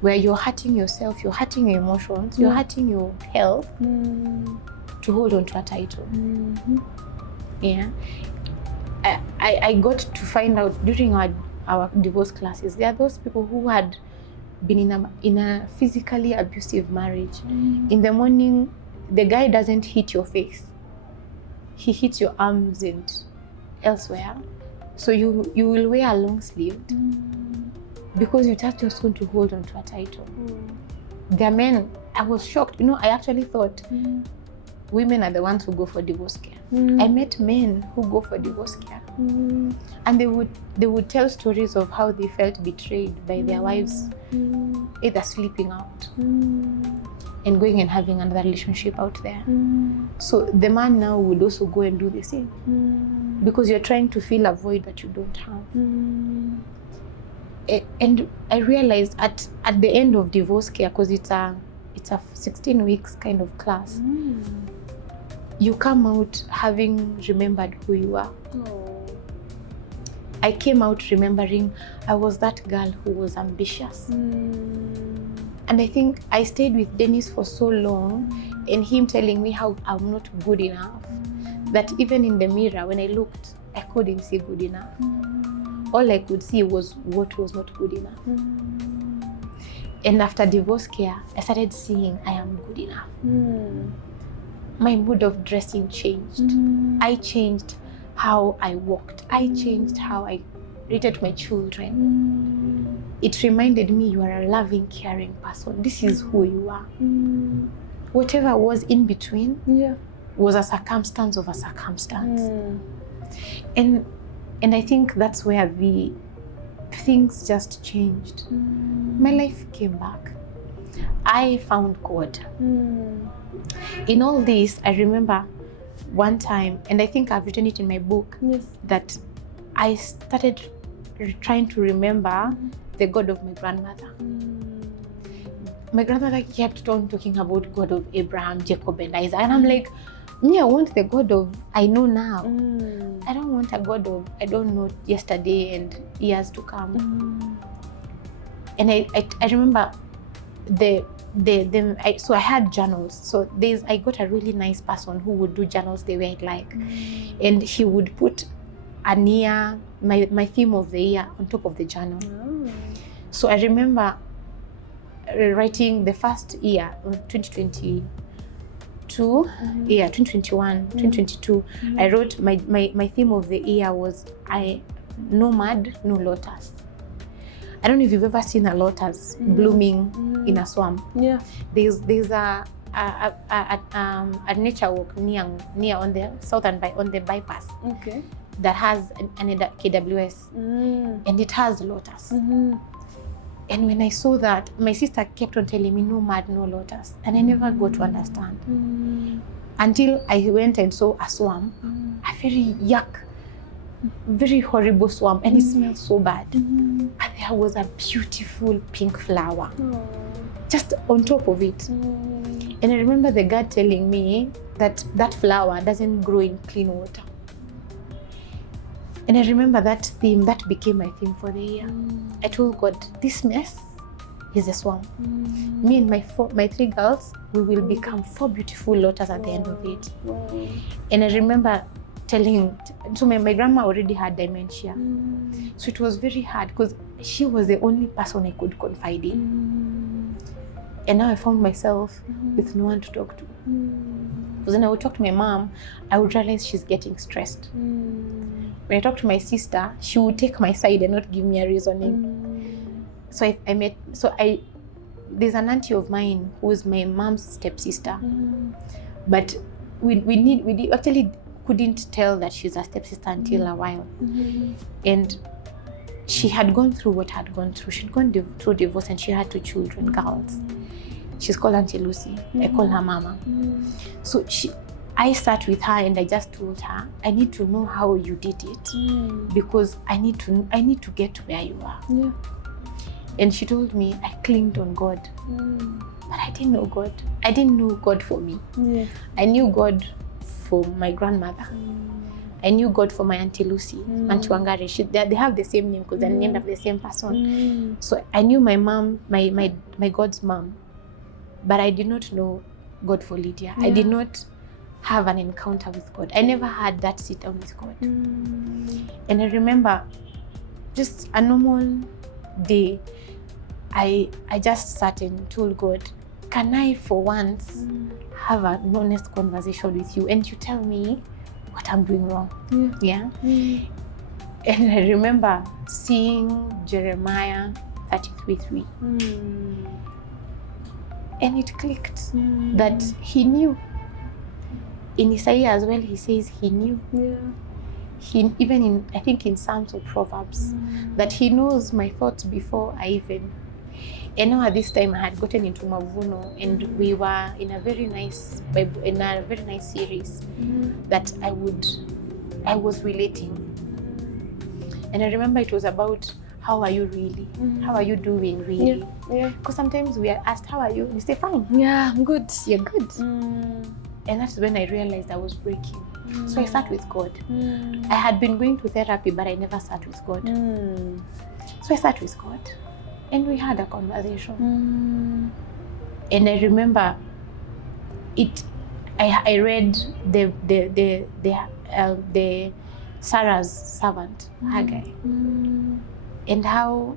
where you're hurting yourself, you're hurting your emotions, you're hurting your health to hold on to a title. Yeah. I got to find out during our divorce classes, there are those people who had been in a physically abusive marriage. In the morning, the guy doesn't hit your face. He hits your arms and elsewhere. So you will wear a long sleeved because you just want to hold on to a title. There are men, I was shocked. I actually thought women are the ones who go for divorce care. I met men who go for divorce care. And they would tell stories of how they felt betrayed by their wives, either sleeping out and going and having another relationship out there. So the man now would also go and do the same because you're trying to fill a void that you don't have. And I realized at the end of divorce care, because it's a 16 weeks kind of class, you come out having remembered who you are. I came out remembering I was that girl who was ambitious. And I think I stayed with Dennis for so long, and him telling me how I'm not good enough, that even in the mirror, when I looked, I couldn't see good enough. All I could see was what was not good enough. And after divorce care, I started seeing I am good enough. My mood of dressing changed. I changed how I walked. I changed how I rated my children. It reminded me you are a loving, caring person. This is who you are. Whatever was in between was a circumstance of a circumstance. And I think that's where things just changed. My life came back. I found God. In all this, I remember one time, and I think I've written it in my book, that I started trying to remember the God of my grandmother. My grandmother kept on talking about God of Abraham, Jacob, and Isaac, and I'm like, I want the God of I know now. I don't want a God of I don't know yesterday and years to come. And I remember so I had journals. So I got a really nice person who would do journals the way I'd like, and he would put an year, my theme of the year on top of the journal. So I remember writing the first year, 2022, 2021, 2022. I wrote my theme of the year was no mud, no lotus. I don't know if you've ever seen a lotus blooming in a swamp. Yeah. There's a nature walk near on the southern on the bypass. Okay. That has an KWS, and it has lotus. And when I saw that, my sister kept on telling me no mud, no lotus, and I never got to understand until I went and saw a swamp, a very very horrible swamp, and it smelled so bad. And there was a beautiful pink flower just on top of it. And I remember the guard telling me that flower doesn't grow in clean water. And I remember that became my theme for the year. I told God, this mess is a swamp. Me and my 3 girls, we will become 4 beautiful lotus at the end of it. And I remember so my grandma already had dementia. So it was very hard because she was the only person I could confide in. And now I found myself with no one to talk to. Because when I would talk to my mom, I would realize she's getting stressed. When I talk to my sister, she would take my side and not give me a reasoning. So there's an auntie of mine who is my mom's stepsister. But we actually couldn't tell that she's a stepsister until a while. And she had gone through what had gone through. She'd gone through divorce and she had 2 children, girls. She's called Auntie Lucy. I call her Mama. So I sat with her and I just told her, I need to know how you did it because I need to get to where you are. Yeah. And she told me, I clinged on God. But I didn't know God. I didn't know God for me. Yeah. I knew God for my grandmother. I knew God for my Auntie Lucy, Auntie Wangari. They have the same name because they're named after the same person. So I knew my mom, my God's mom, but I did not know God for Lydia. I did not have an encounter with God. I never had that sit down with God. And I remember just a normal day, I just sat and told God, can I for once have an honest conversation with you and you tell me what I'm doing wrong? Yeah. And I remember seeing Jeremiah 33:3. And it clicked that he knew. In Isaiah as well, he says he knew. He even I think in Psalms or Proverbs, that he knows my thoughts before I even. And now at this time I had gotten into Mavuno and we were in a very nice series that I was relating. And I remember it was about how are you really? How are you doing really? Because sometimes we are asked, how are you? You say, fine. Yeah, I'm good. You're good. And that's when I realized I was breaking. So I sat with God. I had been going to therapy, but I never sat with God. So I sat with God and we had a conversation. And I remember I read the Sarah's servant, Haggai, and how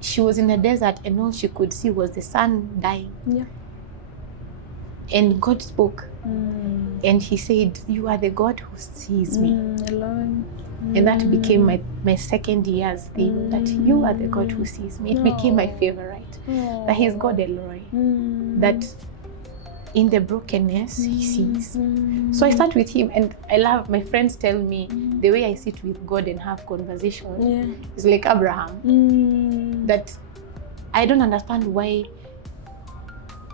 she was in the desert and all she could see was the sun dying. And God spoke. And he said, you are the God who sees me. Alone. And that became my second year's theme, that you are the God who sees me. It became my favorite. That he's God Elroy. That in the brokenness, he sees. So I sat with him and I love, my friends tell me, the way I sit with God and have conversation is like Abraham. That I don't understand why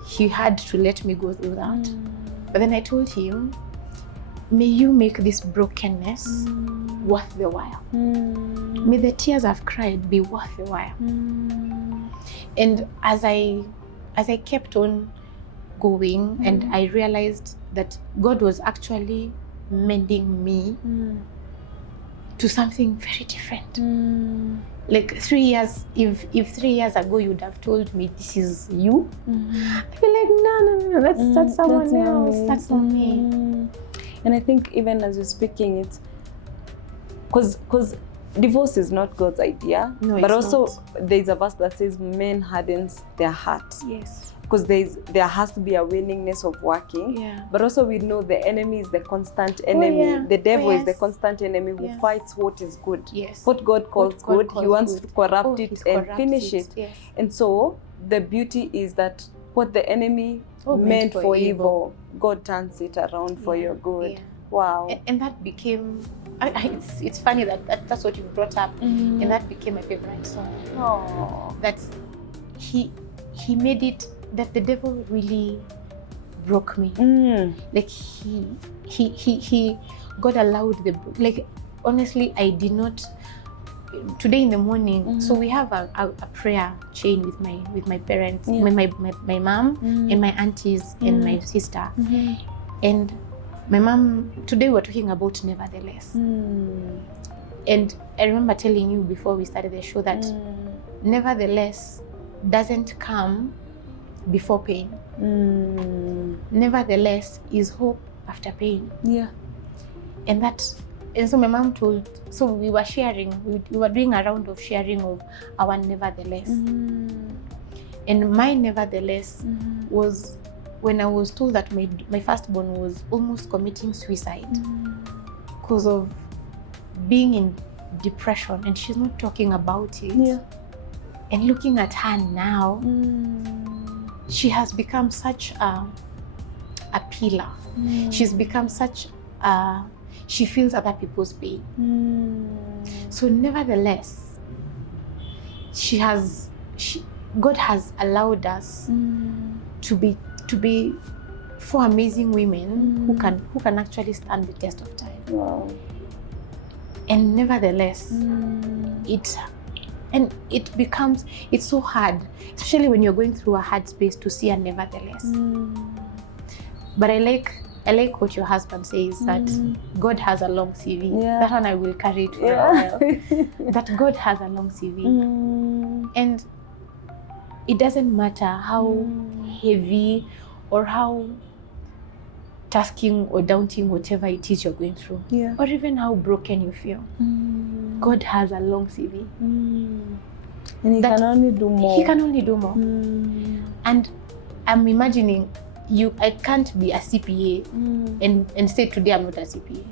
he had to let me go through that. But then I told him, may you make this brokenness worth the while. May the tears I've cried be worth the while. And as I kept on going and I realized that God was actually mending me, to something very different. Like 3 years, if 3 years ago you would have told me this is you, I'd be like, no, that's someone else. That's not me. And I think even as you're speaking, it's because divorce is not God's idea. No, but it's also not. there's a verse that says men hardens their heart. Yes. Because there has to be a willingness of working. Yeah. But also we know the enemy is the constant enemy. yeah. The devil is the Yes. constant enemy who Yes. fights what is good. Yes. What God calls What God good, he calls wants good. to corrupt He it and corrupts finish it. Yes. And so the beauty is that what the enemy meant for evil, God turns it around for your good. Yeah. Wow. And that became, it's funny that's what you brought up, and that became my favorite song. Oh. That he made it, that the devil really broke me. Like he God allowed like honestly I did not. Today in the morning, so we have a prayer chain with my parents, my mom and my aunties and my sister. And my mom, today we're talking about nevertheless. And I remember telling you before we started the show that nevertheless doesn't come before pain. Nevertheless is hope after pain. Yeah. And so my mom told, so we were sharing, we were doing a round of sharing of our nevertheless. And my nevertheless was when I was told that my firstborn was almost committing suicide because of being in depression, and she's not talking about it. Yeah. And looking at her now, she has become such a pillar. She's become such a, she feels other people's pain. So nevertheless, God has allowed us to be four amazing women who can actually stand the test of time. Wow. And nevertheless, it's so hard, especially when you're going through a hard space, to see a nevertheless. But I like what your husband says, that God has a long CV. Yeah. That one I will carry it for a while. That God has a long CV. And it doesn't matter how heavy or how tasking or daunting whatever it is you're going through, or even how broken you feel. God has a long CV. And he can only do more. He can only do more. And I'm imagining I can't be a CPA and say today I'm not a CPA.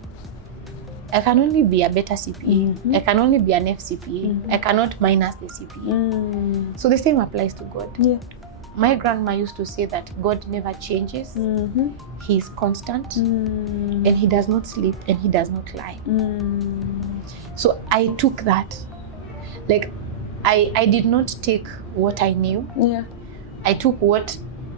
I can only be a better CPA. I can only be an FCPA. I cannot minus the CPA. So the same applies to God. Yeah. My grandma used to say that God never changes. He is constant, and he does not sleep, and he does not lie. So I took that. Like, I did not take what I knew. Yeah. I took what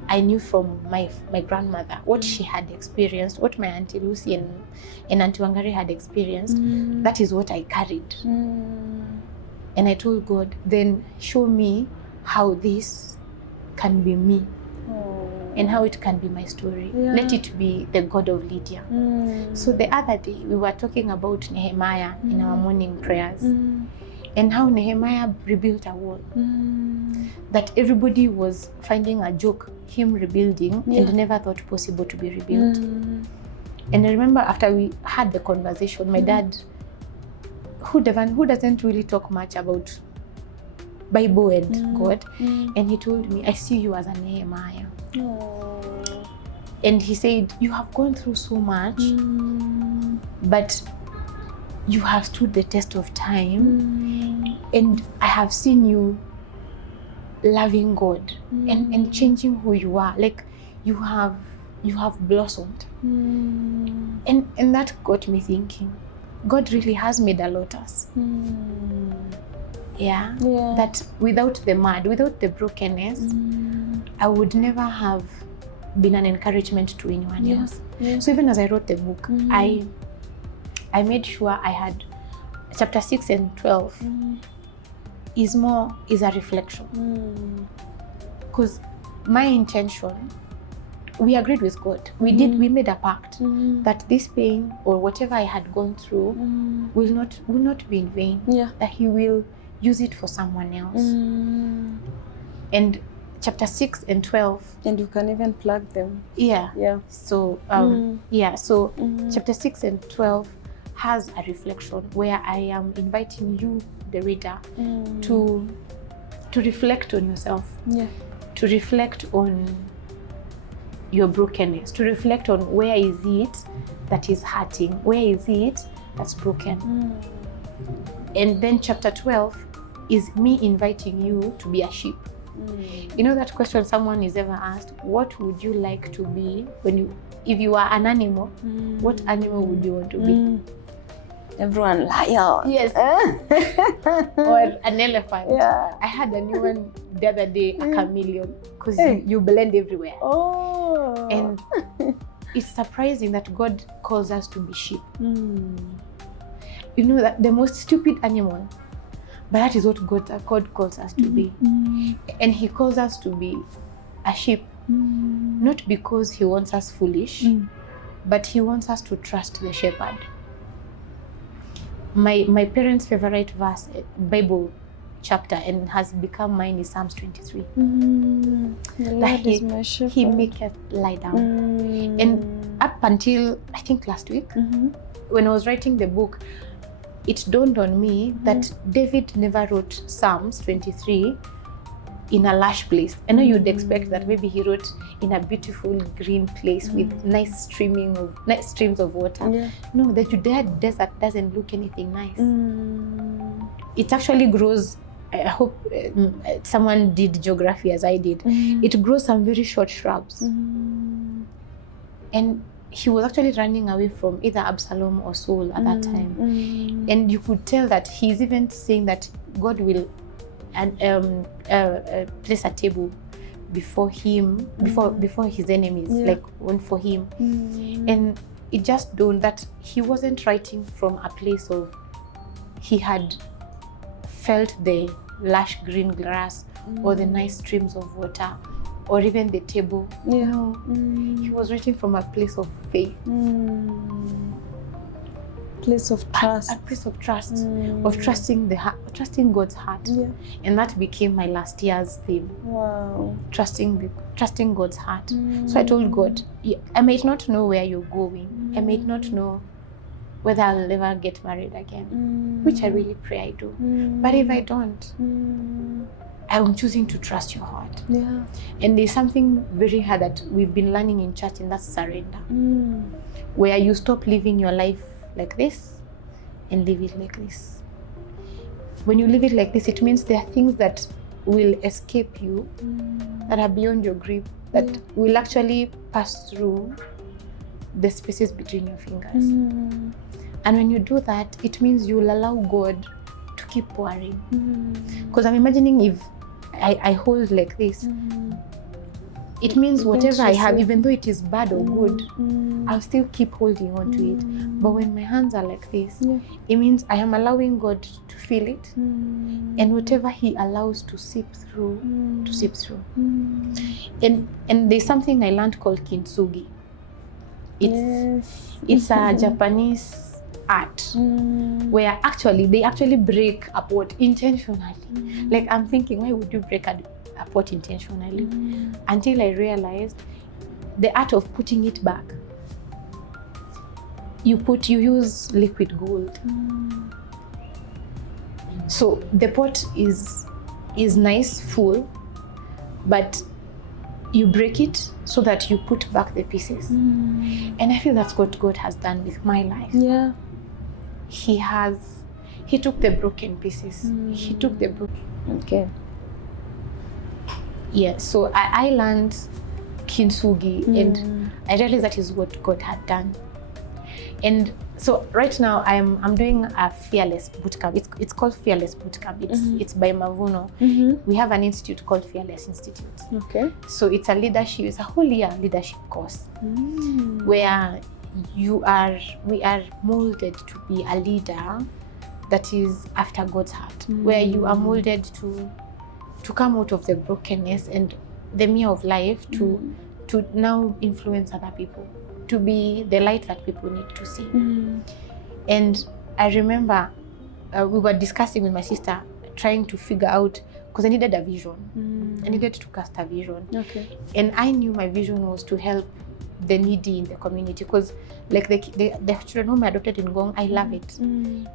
I knew from my grandmother, what she had experienced, what my Auntie Lucy and Auntie Wangari had experienced. That is what I carried. And I told God, then show me how this can be me, and how it can be my story. Let it be the God of Lydia. So the other day we were talking about Nehemiah in our morning prayers, and how Nehemiah rebuilt a wall that everybody was finding a joke, him rebuilding, and never thought possible to be rebuilt. And I remember after we had the conversation, my dad, who doesn't really talk much about Bible and God, and he told me, I see you as a Nehemiah. And he said, you have gone through so much, but you have stood the test of time, and I have seen you loving God and changing who you are. Like, you have blossomed. And that got me thinking, God really has made a lotus. Yeah. That without the mud, without the brokenness, I would never have been an encouragement to anyone else. So even as I wrote the book, I made sure I had chapter 6 and 12 is a reflection. Because my intention we agreed with God. We made a pact that this pain or whatever I had gone through will not be in vain. Yeah. That He will use it for someone else. And chapter 6 and 12. And you can even plug them. Yeah. Yeah. So chapter 6 and 12 has a reflection where I am inviting you, the reader, to reflect on yourself. Yeah. To reflect on your brokenness, to reflect on where is it that is hurting, where is it that's broken. And then chapter 12 is me inviting you to be a sheep. You know that question someone is ever asked, what would you like to be if you are an animal, what animal would you want to be? Everyone, lion. Yes. Or an elephant. Yeah. I had a new one the other day, a chameleon, because Hey. you blend everywhere. Oh. And it's surprising that God calls us to be sheep. You know that the most stupid animal, but that is what God calls us to be. And He calls us to be a sheep, not because He wants us foolish, but He wants us to trust the shepherd. My parents' favorite verse, Bible chapter, and has become mine, is Psalms 23. The Lord is my shepherd. He maketh lie down. And up until I think last week, when I was writing the book, it dawned on me that David never wrote Psalms 23 in a lush place. I know you'd expect that maybe he wrote in a beautiful green place with nice streams of water. Yeah. No, the Judea desert doesn't look anything nice. It actually grows, I hope someone did geography as I did. It grows some very short shrubs. And he was actually running away from either Absalom or Saul at that time. And you could tell that he's even saying that God will place a table before him, before his enemies, like one for him. And it just dawned that he wasn't writing from a place of he had felt the lush green grass or the nice streams of water or even the table. No, he was writing from a place of faith. Place of trust. A place of trust, of trusting trusting God's heart. Yeah. And that became my last year's theme. Wow. Trusting God's heart. So I told God, I might not know where you're going. I might not know whether I'll ever get married again, which I really pray I do. But if I don't, I'm choosing to trust your heart. Yeah. And there's something very hard that we've been learning in church, and that's surrender. Where you stop living your life like this and live it like this. When you live it like this, it means there are things that will escape you, that are beyond your grip, that will actually pass through the spaces between your fingers. And when you do that, it means you will allow God to keep pouring. Because I'm imagining if I hold like this, it means whatever I have, even though it is bad or good, I'll still keep holding on to it. But when my hands are like this, it means I am allowing God to feel it, and whatever He allows to seep through, And there's something I learned called kintsugi. It's a Japanese art where they actually break a pot intentionally. Like, I'm thinking, why would you break a pot intentionally? Until I realized the art of putting it back. You use liquid gold. So the pot is nice, full, but you break it so that you put back the pieces. And I feel that's what God has done with my life. Yeah. He took the broken pieces. He took the broken. Okay. Yeah, so I learned kintsugi, and I realized that is what God had done. And so right now I'm doing a Fearless bootcamp. It's called Fearless Bootcamp. It's by Mavuno. We have an institute called Fearless Institute. Okay. So it's a whole year leadership course where we are molded to be a leader that is after God's heart, where you are molded to come out of the brokenness and the mere of life, to to now influence other people, to be the light that people need to see. And I remember we were discussing with my sister, trying to figure out, because I needed a vision. I needed to cast a vision. Okay. And I knew my vision was to help the needy in the community, because like the children whom I adopted in Ngong, I love it.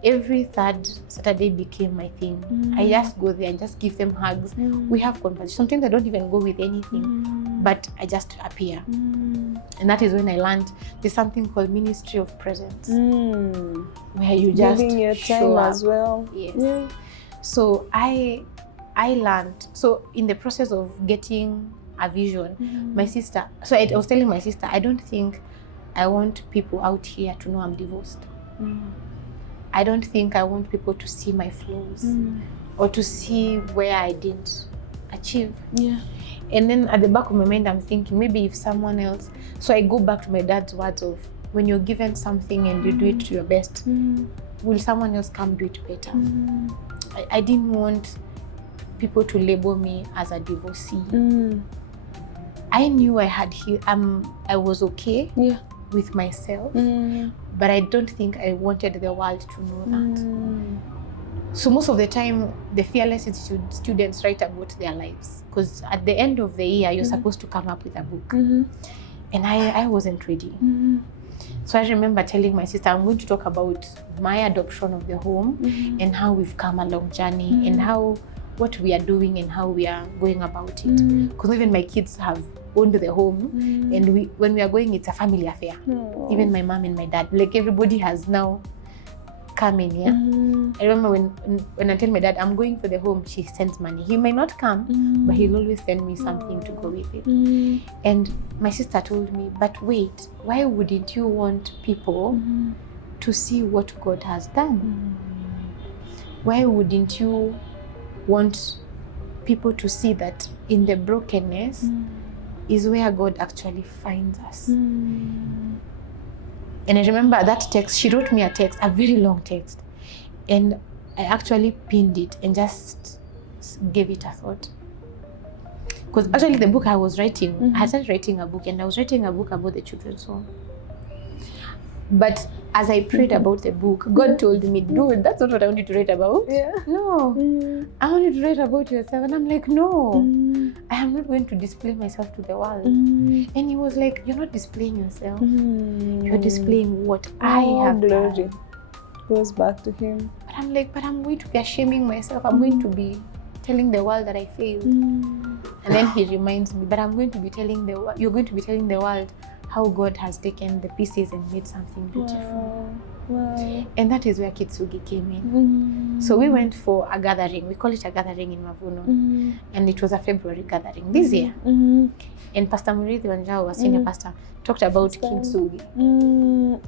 Every third Saturday became my thing. I just go there and just give them hugs. We have conversations. Sometimes I don't even go with anything, but I just appear. And that is when I learned there's something called ministry of presence, where you just giving your show time up. as well. Yes. Yeah. So I learned. So in the process of getting a vision, my sister. So I was telling my sister, I don't think I want people out here to know I'm divorced. I don't think I want people to see my flaws or to see where I didn't achieve. Yeah. And then at the back of my mind, I'm thinking maybe if someone else. So I go back to my dad's words of, when you're given something and you do it to your best, will someone else come do it better? I didn't want people to label me as a divorcee. I knew I had I was okay with myself, but I don't think I wanted the world to know that. So most of the time, the Fearless Institute students write about their lives, because at the end of the year, you're supposed to come up with a book. And I wasn't ready. So I remember telling my sister, I'm going to talk about my adoption of the home and how we've come a long journey and what we are doing and how we are going about it. Because even my kids have owned the home, and when we are going, it's a family affair. Even my mom and my dad, like everybody has now come in. Yeah. I remember when I tell my dad I'm going for the home, she sends money. He may not come, but he'll always send me something to go with it. And my sister told me, but wait, why wouldn't you want people to see what God has done? Why wouldn't you want people to see that in the brokenness is where God actually finds us? And I remember that text, she wrote me a text, a very long text, and I actually pinned it and just gave it a thought. Because actually the book I was writing, I started writing a book, and I was writing a book about the children's home. But as I prayed about the book, God told me, dude, that's not what I wanted to write about. No, I wanted to write about yourself. And I'm like, no, I am not going to display myself to the world. And he was like, you're not displaying yourself. You're displaying what I have done. Goes back to him. But I'm like, but I'm going to be shaming myself. I'm going to be telling the world that I failed. And then he reminds me, but I'm going to be telling you're going to be telling the world how God has taken the pieces and made something beautiful. Wow. And that is where Kitsugi came in. So we went for a gathering. We call it a gathering in Mavuno. And it was a February gathering this year. And Pastor Murithi Wanjao, our senior pastor, talked about Kintsugi.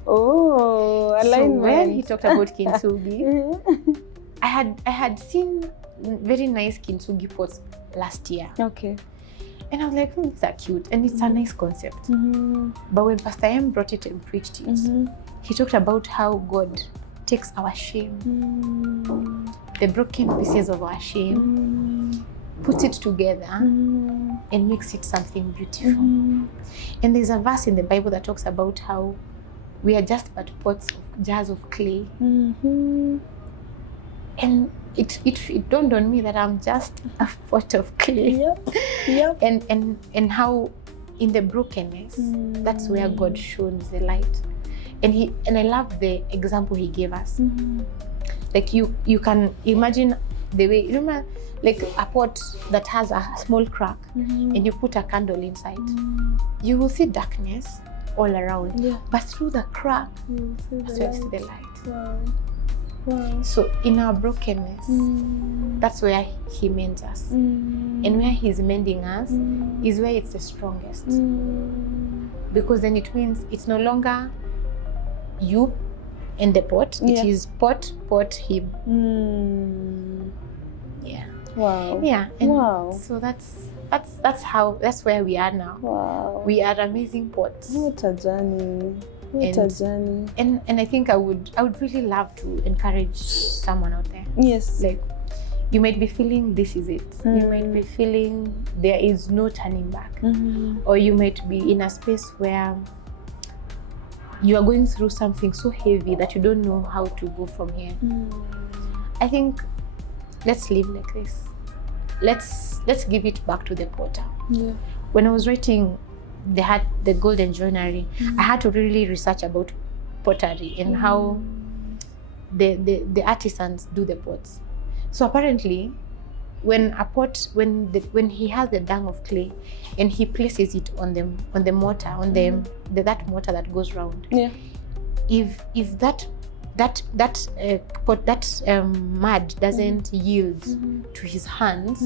Oh, alignment. So when he talked about Kintsugi, I had seen very nice Kintsugi pots last year. Okay. And I was like, these are cute, and it's a nice concept. But when Pastor M brought it and preached it, he talked about how God takes our shame, the broken pieces of our shame, puts it together and makes it something beautiful. And there's a verse in the Bible that talks about how we are just but jars of clay. And it dawned on me that I'm just a pot of clay. And how in the brokenness, that's where God shines the light. And I love the example he gave us. Like you can imagine the way, you remember, like a pot that has a small crack, and you put a candle inside. You will see darkness all around, but through the crack, that's where you see the light. Wow. So in our brokenness, that's where he mends us. And where he's mending us is where it's the strongest. Because then it means it's no longer you and the pot, it is pot, him. Yeah. Wow. Yeah. And so that's where we are now. Wow. We are amazing pots. What a journey. A journey. And I think I would really love to encourage someone out there. Yes. Like you might be feeling this is it. You might be feeling there is no turning back. Or you might be in a space where you are going through something so heavy that you don't know how to go from here. I think let's live like this. Let's give it back to the potter. Yeah. When I was writing the Golden Joinery, I had to really research about pottery and how the artisans do the pots. So apparently, when he has the dung of clay and he places it on the mortar, on that mortar that goes round. Yeah. If that mud doesn't yield to his hands,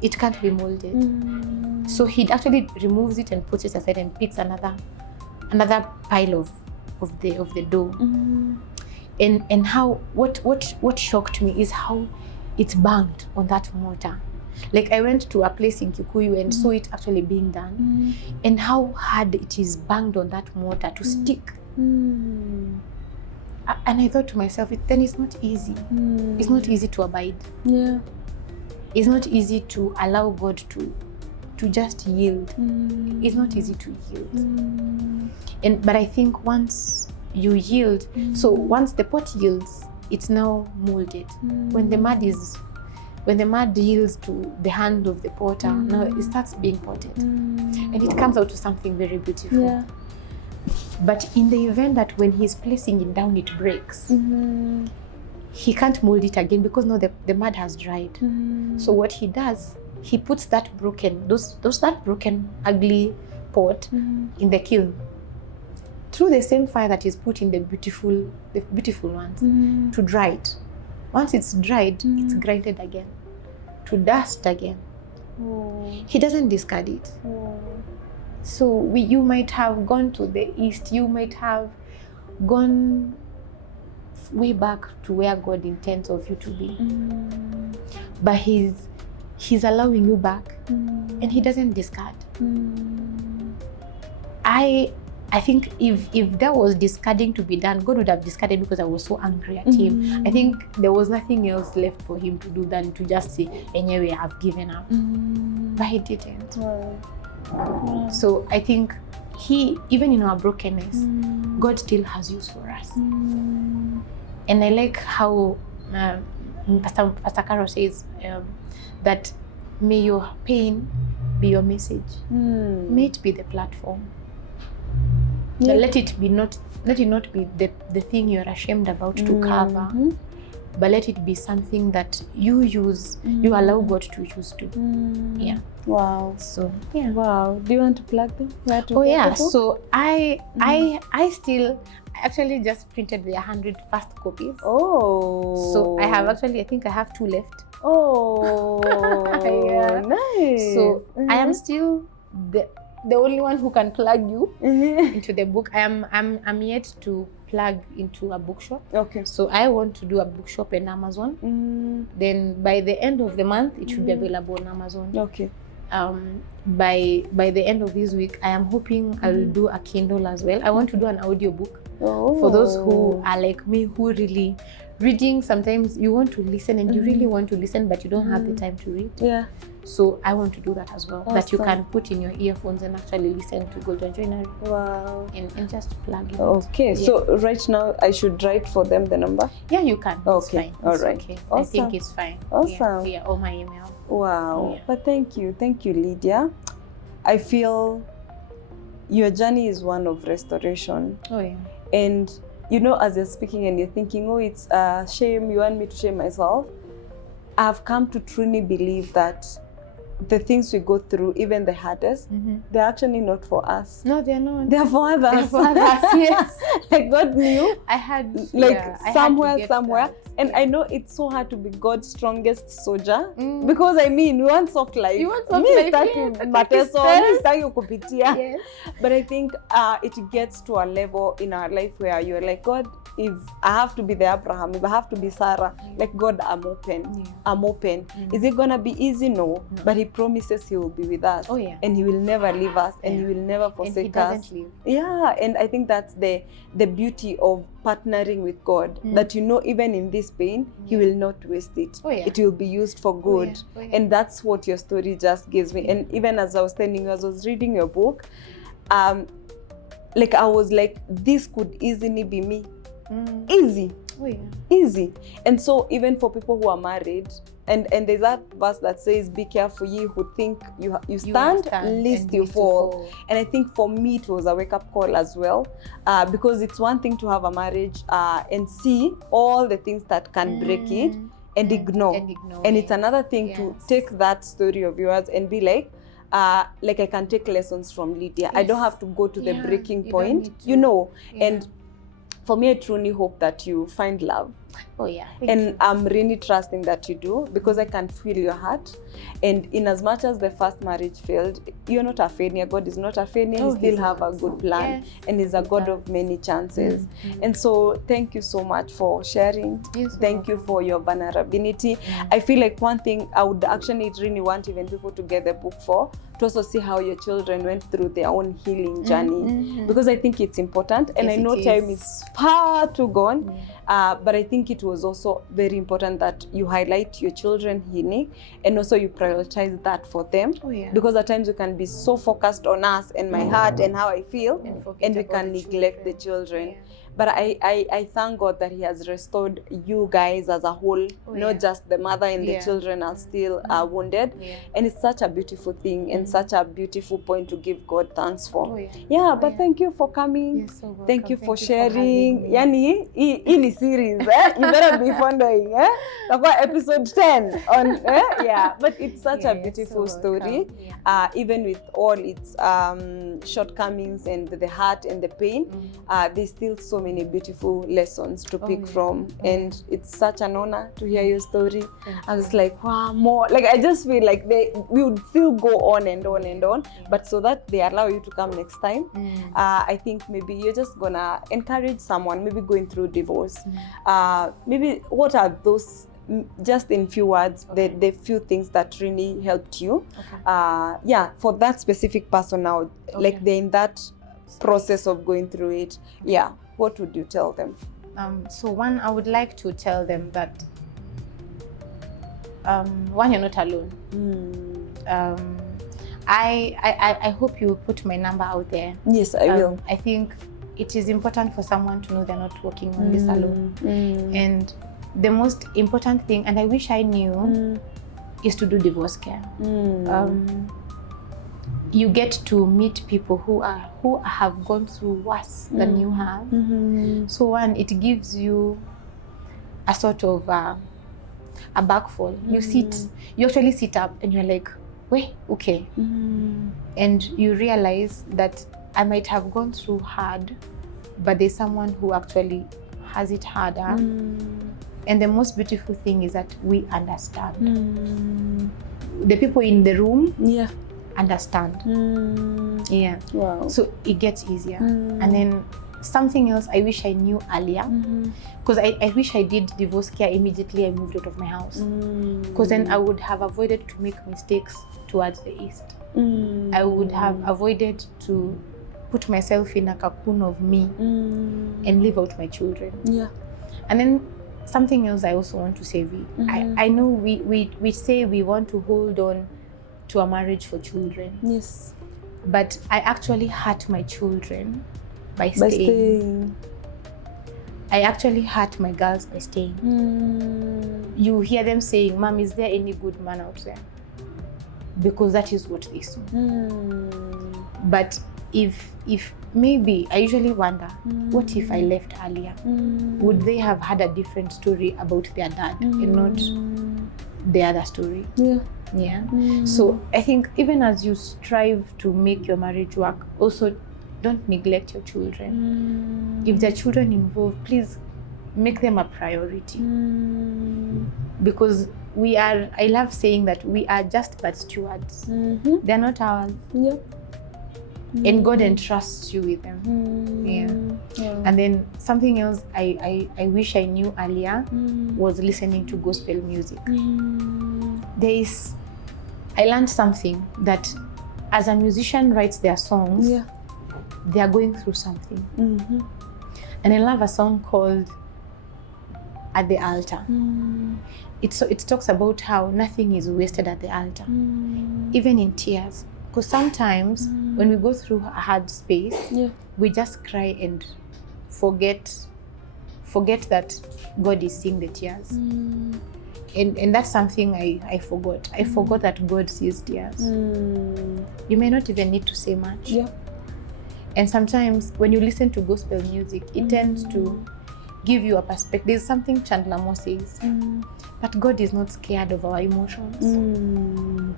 it can't be molded. So he actually removes it and puts it aside and picks another pile of the dough. And how what shocked me is how it's banged on that mortar. Like I went to a place in Kikuyu and saw it actually being done, and how hard it is banged on that mortar to stick. And I thought to myself, then it's not easy. It's not easy to abide. Yeah. It's not easy to allow God to just yield. It's not easy to yield. But I think once you yield, so once the pot yields, it's now molded. When the mud yields to the hand of the potter, now it starts being potted, and it comes out to something very beautiful. Yeah. But in the event that when he's placing it down, it breaks, he can't mold it again because now the mud has dried. So what he does, he puts that broken ugly pot in the kiln through the same fire that is put in the beautiful ones to dry it. Once it's dried, it's grinded again to dust again. He doesn't discard it. So you might have gone to the east, you might have gone way back to where God intends of you to be, but he's allowing you back, and he doesn't discard. I think if there was discarding to be done, God would have discarded because I was so angry at him. I think there was nothing else left for him to do than to just say, anyway, I've given up. But he didn't. So I think even in our brokenness, God still has use for us. And I like how Pastor Carol says that may your pain be your message. May it be the platform. Yeah. Let it not be the thing you're ashamed about to cover, but let it be something that you use, you allow God to use to. Yeah. Wow. So yeah. Wow. Do you want to plug them? So I still actually just printed the 100 first copies. Oh. So I think I have 2 left. Oh. Yeah. Nice. So I am still the only one who can plug you into the book. I'm yet to plug into a bookshop. Okay. So I want to do a bookshop in Amazon. Then by the end of the month, it should be available on Amazon. Okay. By the end of this week, I am hoping I will do a Kindle as well. I want to do an audiobook for those who are like me, who really reading. Sometimes you want to listen and you really want to listen, but you don't have the time to read. Yeah. So I want to do that as well. Awesome. That you can put in your earphones and actually listen to Golden Joinery. Wow. And just plug it. Okay. Yeah. So right now I should write for them the number? Yeah, you can. Okay. It's fine. All it's right. Okay. Awesome. I think it's fine. Awesome. Yeah. Or my email. Wow. Yeah. But thank you, Lydia. I feel your journey is one of restoration. Oh yeah. And you know, as you're speaking and you're thinking, oh, it's a shame, you want me to shame myself. I've come to truly believe that the things we go through, even the hardest, they're actually not for us. No, they're not. They're for others. They're for others, yes. Like God knew. I had somewhere. that. And I know it's so hard to be God's strongest soldier. Because I mean, we want soft life. You want soft life, yes. But I think it gets to a level in our life where you're like, God, if I have to be the Abraham, if I have to be Sarah, like God, I'm open. Yeah. I'm open. Is it gonna be easy? No. But He promises He will be with us. Oh, yeah. And He will never leave us, and He will never And He forsake us. doesn't leave. Yeah, and I think that's the beauty of partnering with God. That even in this pain, He will not waste it. Oh, yeah. It will be used for good. Oh, yeah. And that's what your story just gives me. And even as I was telling you, as I was reading your book, like I was like, this could easily be me. Easy. Oh, yeah. Easy. And so even for people who are married, and there's that verse that says, be careful ye who think you stand, lest you fall. And I think for me it was a wake-up call as well, because it's one thing to have a marriage and see all the things that can break it and ignore. And it's another thing to take that story of yours and be like I can take lessons from Lydia. I don't have to go to the breaking point, and for me, I truly hope that you find love. Oh, yeah. And I'm really trusting that you do, because I can feel your heart. And in as much as the first marriage failed, you're not a failure. God is not a failure. He still have a good plan. Yes. And He's a God of many chances. And so thank you so much for sharing. Thank you for your vulnerability. I feel like one thing I would actually really want even people to get the book for, to also see how your children went through their own healing journey, because I think it's important. And I know time is far too gone, but I think it was also very important that you highlight your children healing, and also you prioritize that for them, because at times we can be so focused on us and my heart and how I feel, and we can neglect the children. But I thank God that He has restored you guys as a whole, not just the mother and the children are still wounded. And it's such a beautiful thing and such a beautiful point to give God thanks for. But thank you for coming. Thank you for sharing. Yani, in series, you better be following. Episode 10 on, but it's such a beautiful story. Even with all its shortcomings and the heart and the pain, there's still so many beautiful lessons to pick from, and it's such an honor to hear your story. I was like, wow, more. Like, I just feel like we would still go on and on and on, but so that they allow you to come next time, I think maybe you're just gonna encourage someone maybe going through divorce. Maybe what are those, just in few words, the few things that really helped you, for that specific person now, like they're in that process of going through it, what would you tell them? So one, I would like to tell them that one, you're not alone. I hope you put my number out there. Yes, I will. I think it is important for someone to know they're not working on this alone. And the most important thing, and I wish I knew, is to do divorce care. You get to meet people who have gone through worse than you have. So one, it gives you a sort of a backfall. You actually sit up and you're like, wait, okay. And you realize that I might have gone through hard, but there's someone who actually has it harder. And the most beautiful thing is that we understand. The people in the room understand. Wow. So it gets easier. And then something else I wish I knew earlier, because I wish I did divorce care immediately I moved out of my house, because then I would have avoided to make mistakes towards the east. I would have avoided to put myself in a cocoon of me and leave out my children. And then something else I also want to say, I know we say we want to hold on to a marriage for children. Yes. But I actually hurt my children by staying. I actually hurt my girls by staying. You hear them saying, Mom, is there any good man out there? Because that is what they saw. But if maybe, I usually wonder, what if I left earlier? Would they have had a different story about their dad and not the other story? So I think even as you strive to make your marriage work, also don't neglect your children. If there are children involved, please make them a priority. Because I love saying that we are just but stewards. They're not ours. And God entrusts you with them. And then something else I wish I knew earlier was listening to gospel music. I learned something that as a musician writes their songs, they are going through something. And I love a song called At the Altar. It talks about how nothing is wasted at the altar, even in tears. Because sometimes when we go through a hard space, we just cry and forget that God is seeing the tears. And that's something I forgot. I forgot that God sees tears. You may not even need to say much. And sometimes when you listen to gospel music, it tends to give you a perspective. There's something Chandler Moore says, that God is not scared of our emotions.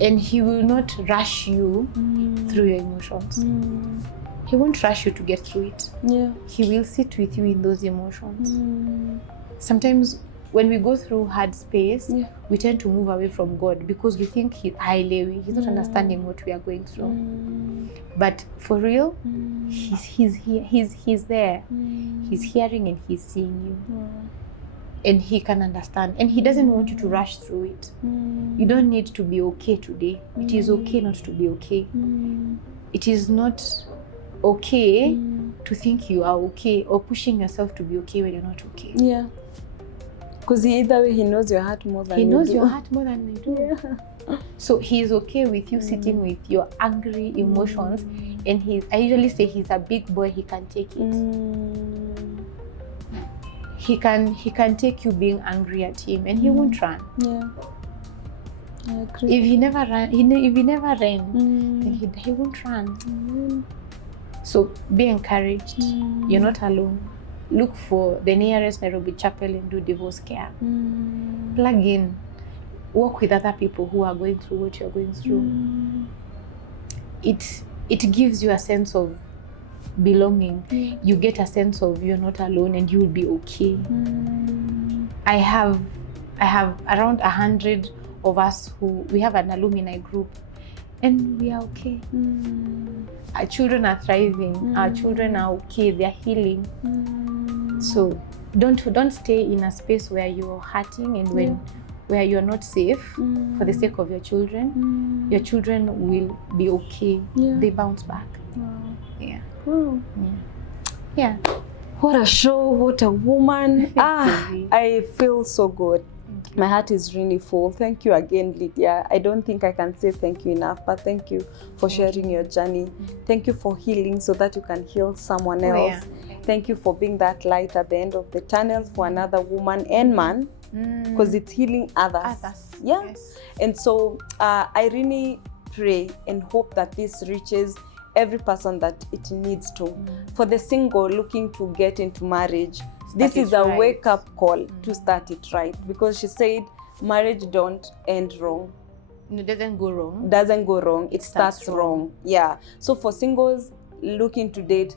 And he will not rush you through your emotions. He won't rush you to get through it. He will sit with you in those emotions. Sometimes when we go through hard space, we tend to move away from God because we think he's not understanding what we are going through. But for real, he's there. He's hearing and he's seeing you. And he can understand. And he doesn't want you to rush through it. You don't need to be okay today. It is okay not to be okay. It is not okay to think you are okay or pushing yourself to be okay when you're not okay. Because either way, he knows your heart more than you do. He knows your heart more than you do. So he's okay with you sitting with your angry emotions. And I usually say he's a big boy, he can take it. He can take you being angry at him and he won't run. I agree. If he never ran, then he won't run. So be encouraged. You're not alone. Look for the nearest Nairobi chapel and do divorce care. Plug in. Work with other people who are going through what you're going through. It gives you a sense of belonging. You get a sense of you're not alone and you'll be okay. I have around 100 of us we have an alumni group and we are okay. Our children are thriving. Our children are okay. They're healing. So don't stay in a space where you're hurting and where you're not safe for the sake of your children. Your children will be okay. They bounce back. What a show, what a woman. I feel so good. My heart is really full. Thank you again, Lydia. I don't think I can say thank you enough, but thank you for sharing your journey. Thank you for healing so that you can heal someone else. Thank you for being that light at the end of the tunnel for another woman and man, because it's healing others. And so I really pray and hope that this reaches every person that it needs to. For the single looking to get into marriage, this is a wake-up call to start it right, because she said marriage don't end wrong. It doesn't go wrong. It starts wrong. So for singles looking to date,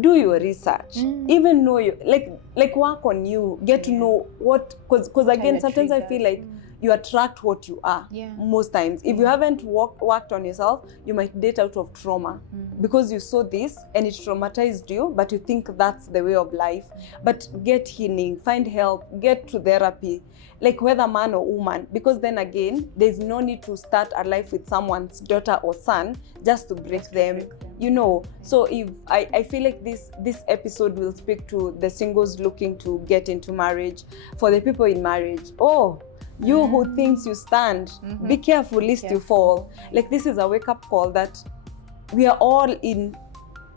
do your research. Even know you like work on you. Get to know what, because again sometimes I feel like you attract what you are. Most times if you haven't worked on yourself, you might date out of trauma because you saw this and it traumatized you, but you think that's the way of life. But get healing, find help, get to therapy, like whether man or woman, because then again there's no need to start a life with someone's daughter or son just to break them, you know. So if I feel like this episode will speak to the singles looking to get into marriage. For the people in marriage, you who thinks you stand, be careful lest you fall. Like this is a wake-up call that we are all in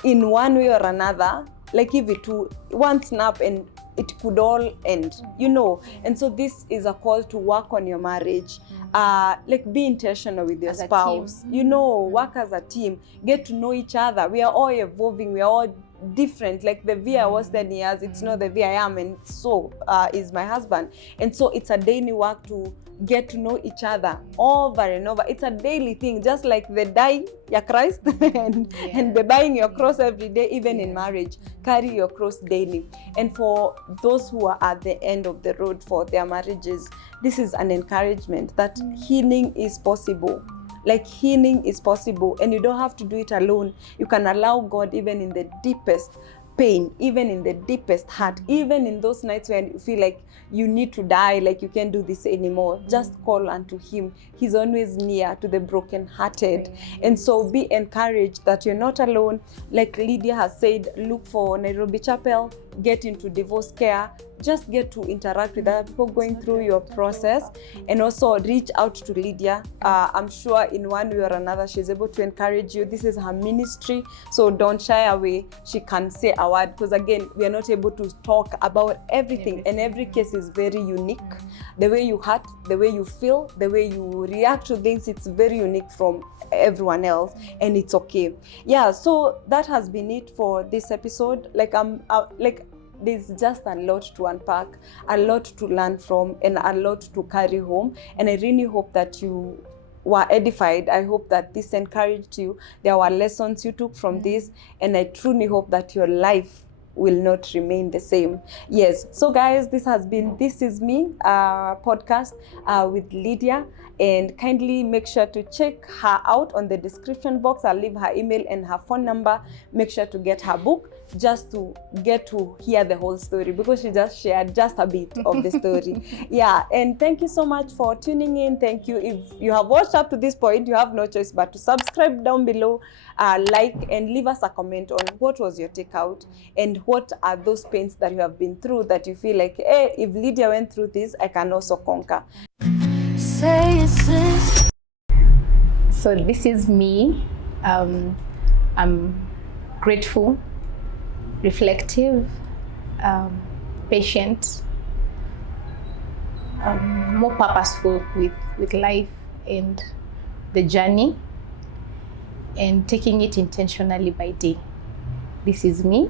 one way or another. Like if it one snap and it could all end, you know. And so this is a call to work on your marriage. Like be intentional with your spouse, you know, work as a team, get to know each other. We are all evolving, we are all different. Like the V I was 10 years, it's not the V I am, and so is my husband. And so it's a daily work to get to know each other over and over. It's a daily thing, just like the die your Christ and the buying your cross every day. Even in marriage, carry your cross daily. And for those who are at the end of the road for their marriages, this is an encouragement that healing is possible. Like healing is possible, and you don't have to do it alone. You can allow God even in the deepest pain, even in the deepest heart, even in those nights when you feel like you need to die, like you can't do this anymore. Just call unto him. He's always near to the brokenhearted. And so be encouraged that you're not alone. Like Lydia has said, look for Nairobi Chapel, get into divorce care, just get to interact with other people going through your process, and also reach out to Lydia. I'm sure in one way or another she's able to encourage you. This is her ministry, so don't shy away. She can say a word, because again, we are not able to talk about everything, and every case is very unique. The way you hurt, the way you feel, the way you react to things, it's very unique from everyone else, and it's okay. Yeah, so that has been it for this episode. There's just a lot to unpack, a lot to learn from, and a lot to carry home. And I really hope that you were edified. I hope that this encouraged you. There were lessons you took from this, and I truly hope that your life will not remain the same. Yes, so guys, this is me podcast with Lydia, and kindly make sure to check her out on the description box. I'll leave her email and her phone number. Make sure to get her book, just to get to hear the whole story, because she just shared just a bit of the story. Yeah, and thank you so much for tuning in. Thank you. If you have watched up to this point, you have no choice but to subscribe down below, like, and leave us a comment on what was your takeout, and what are those pains that you have been through that you feel like, hey, if Lydia went through this, I can also conquer. Say it's this. So this is me. I'm grateful, reflective, patient, more purposeful with life and the journey, and taking it intentionally by day. This is me.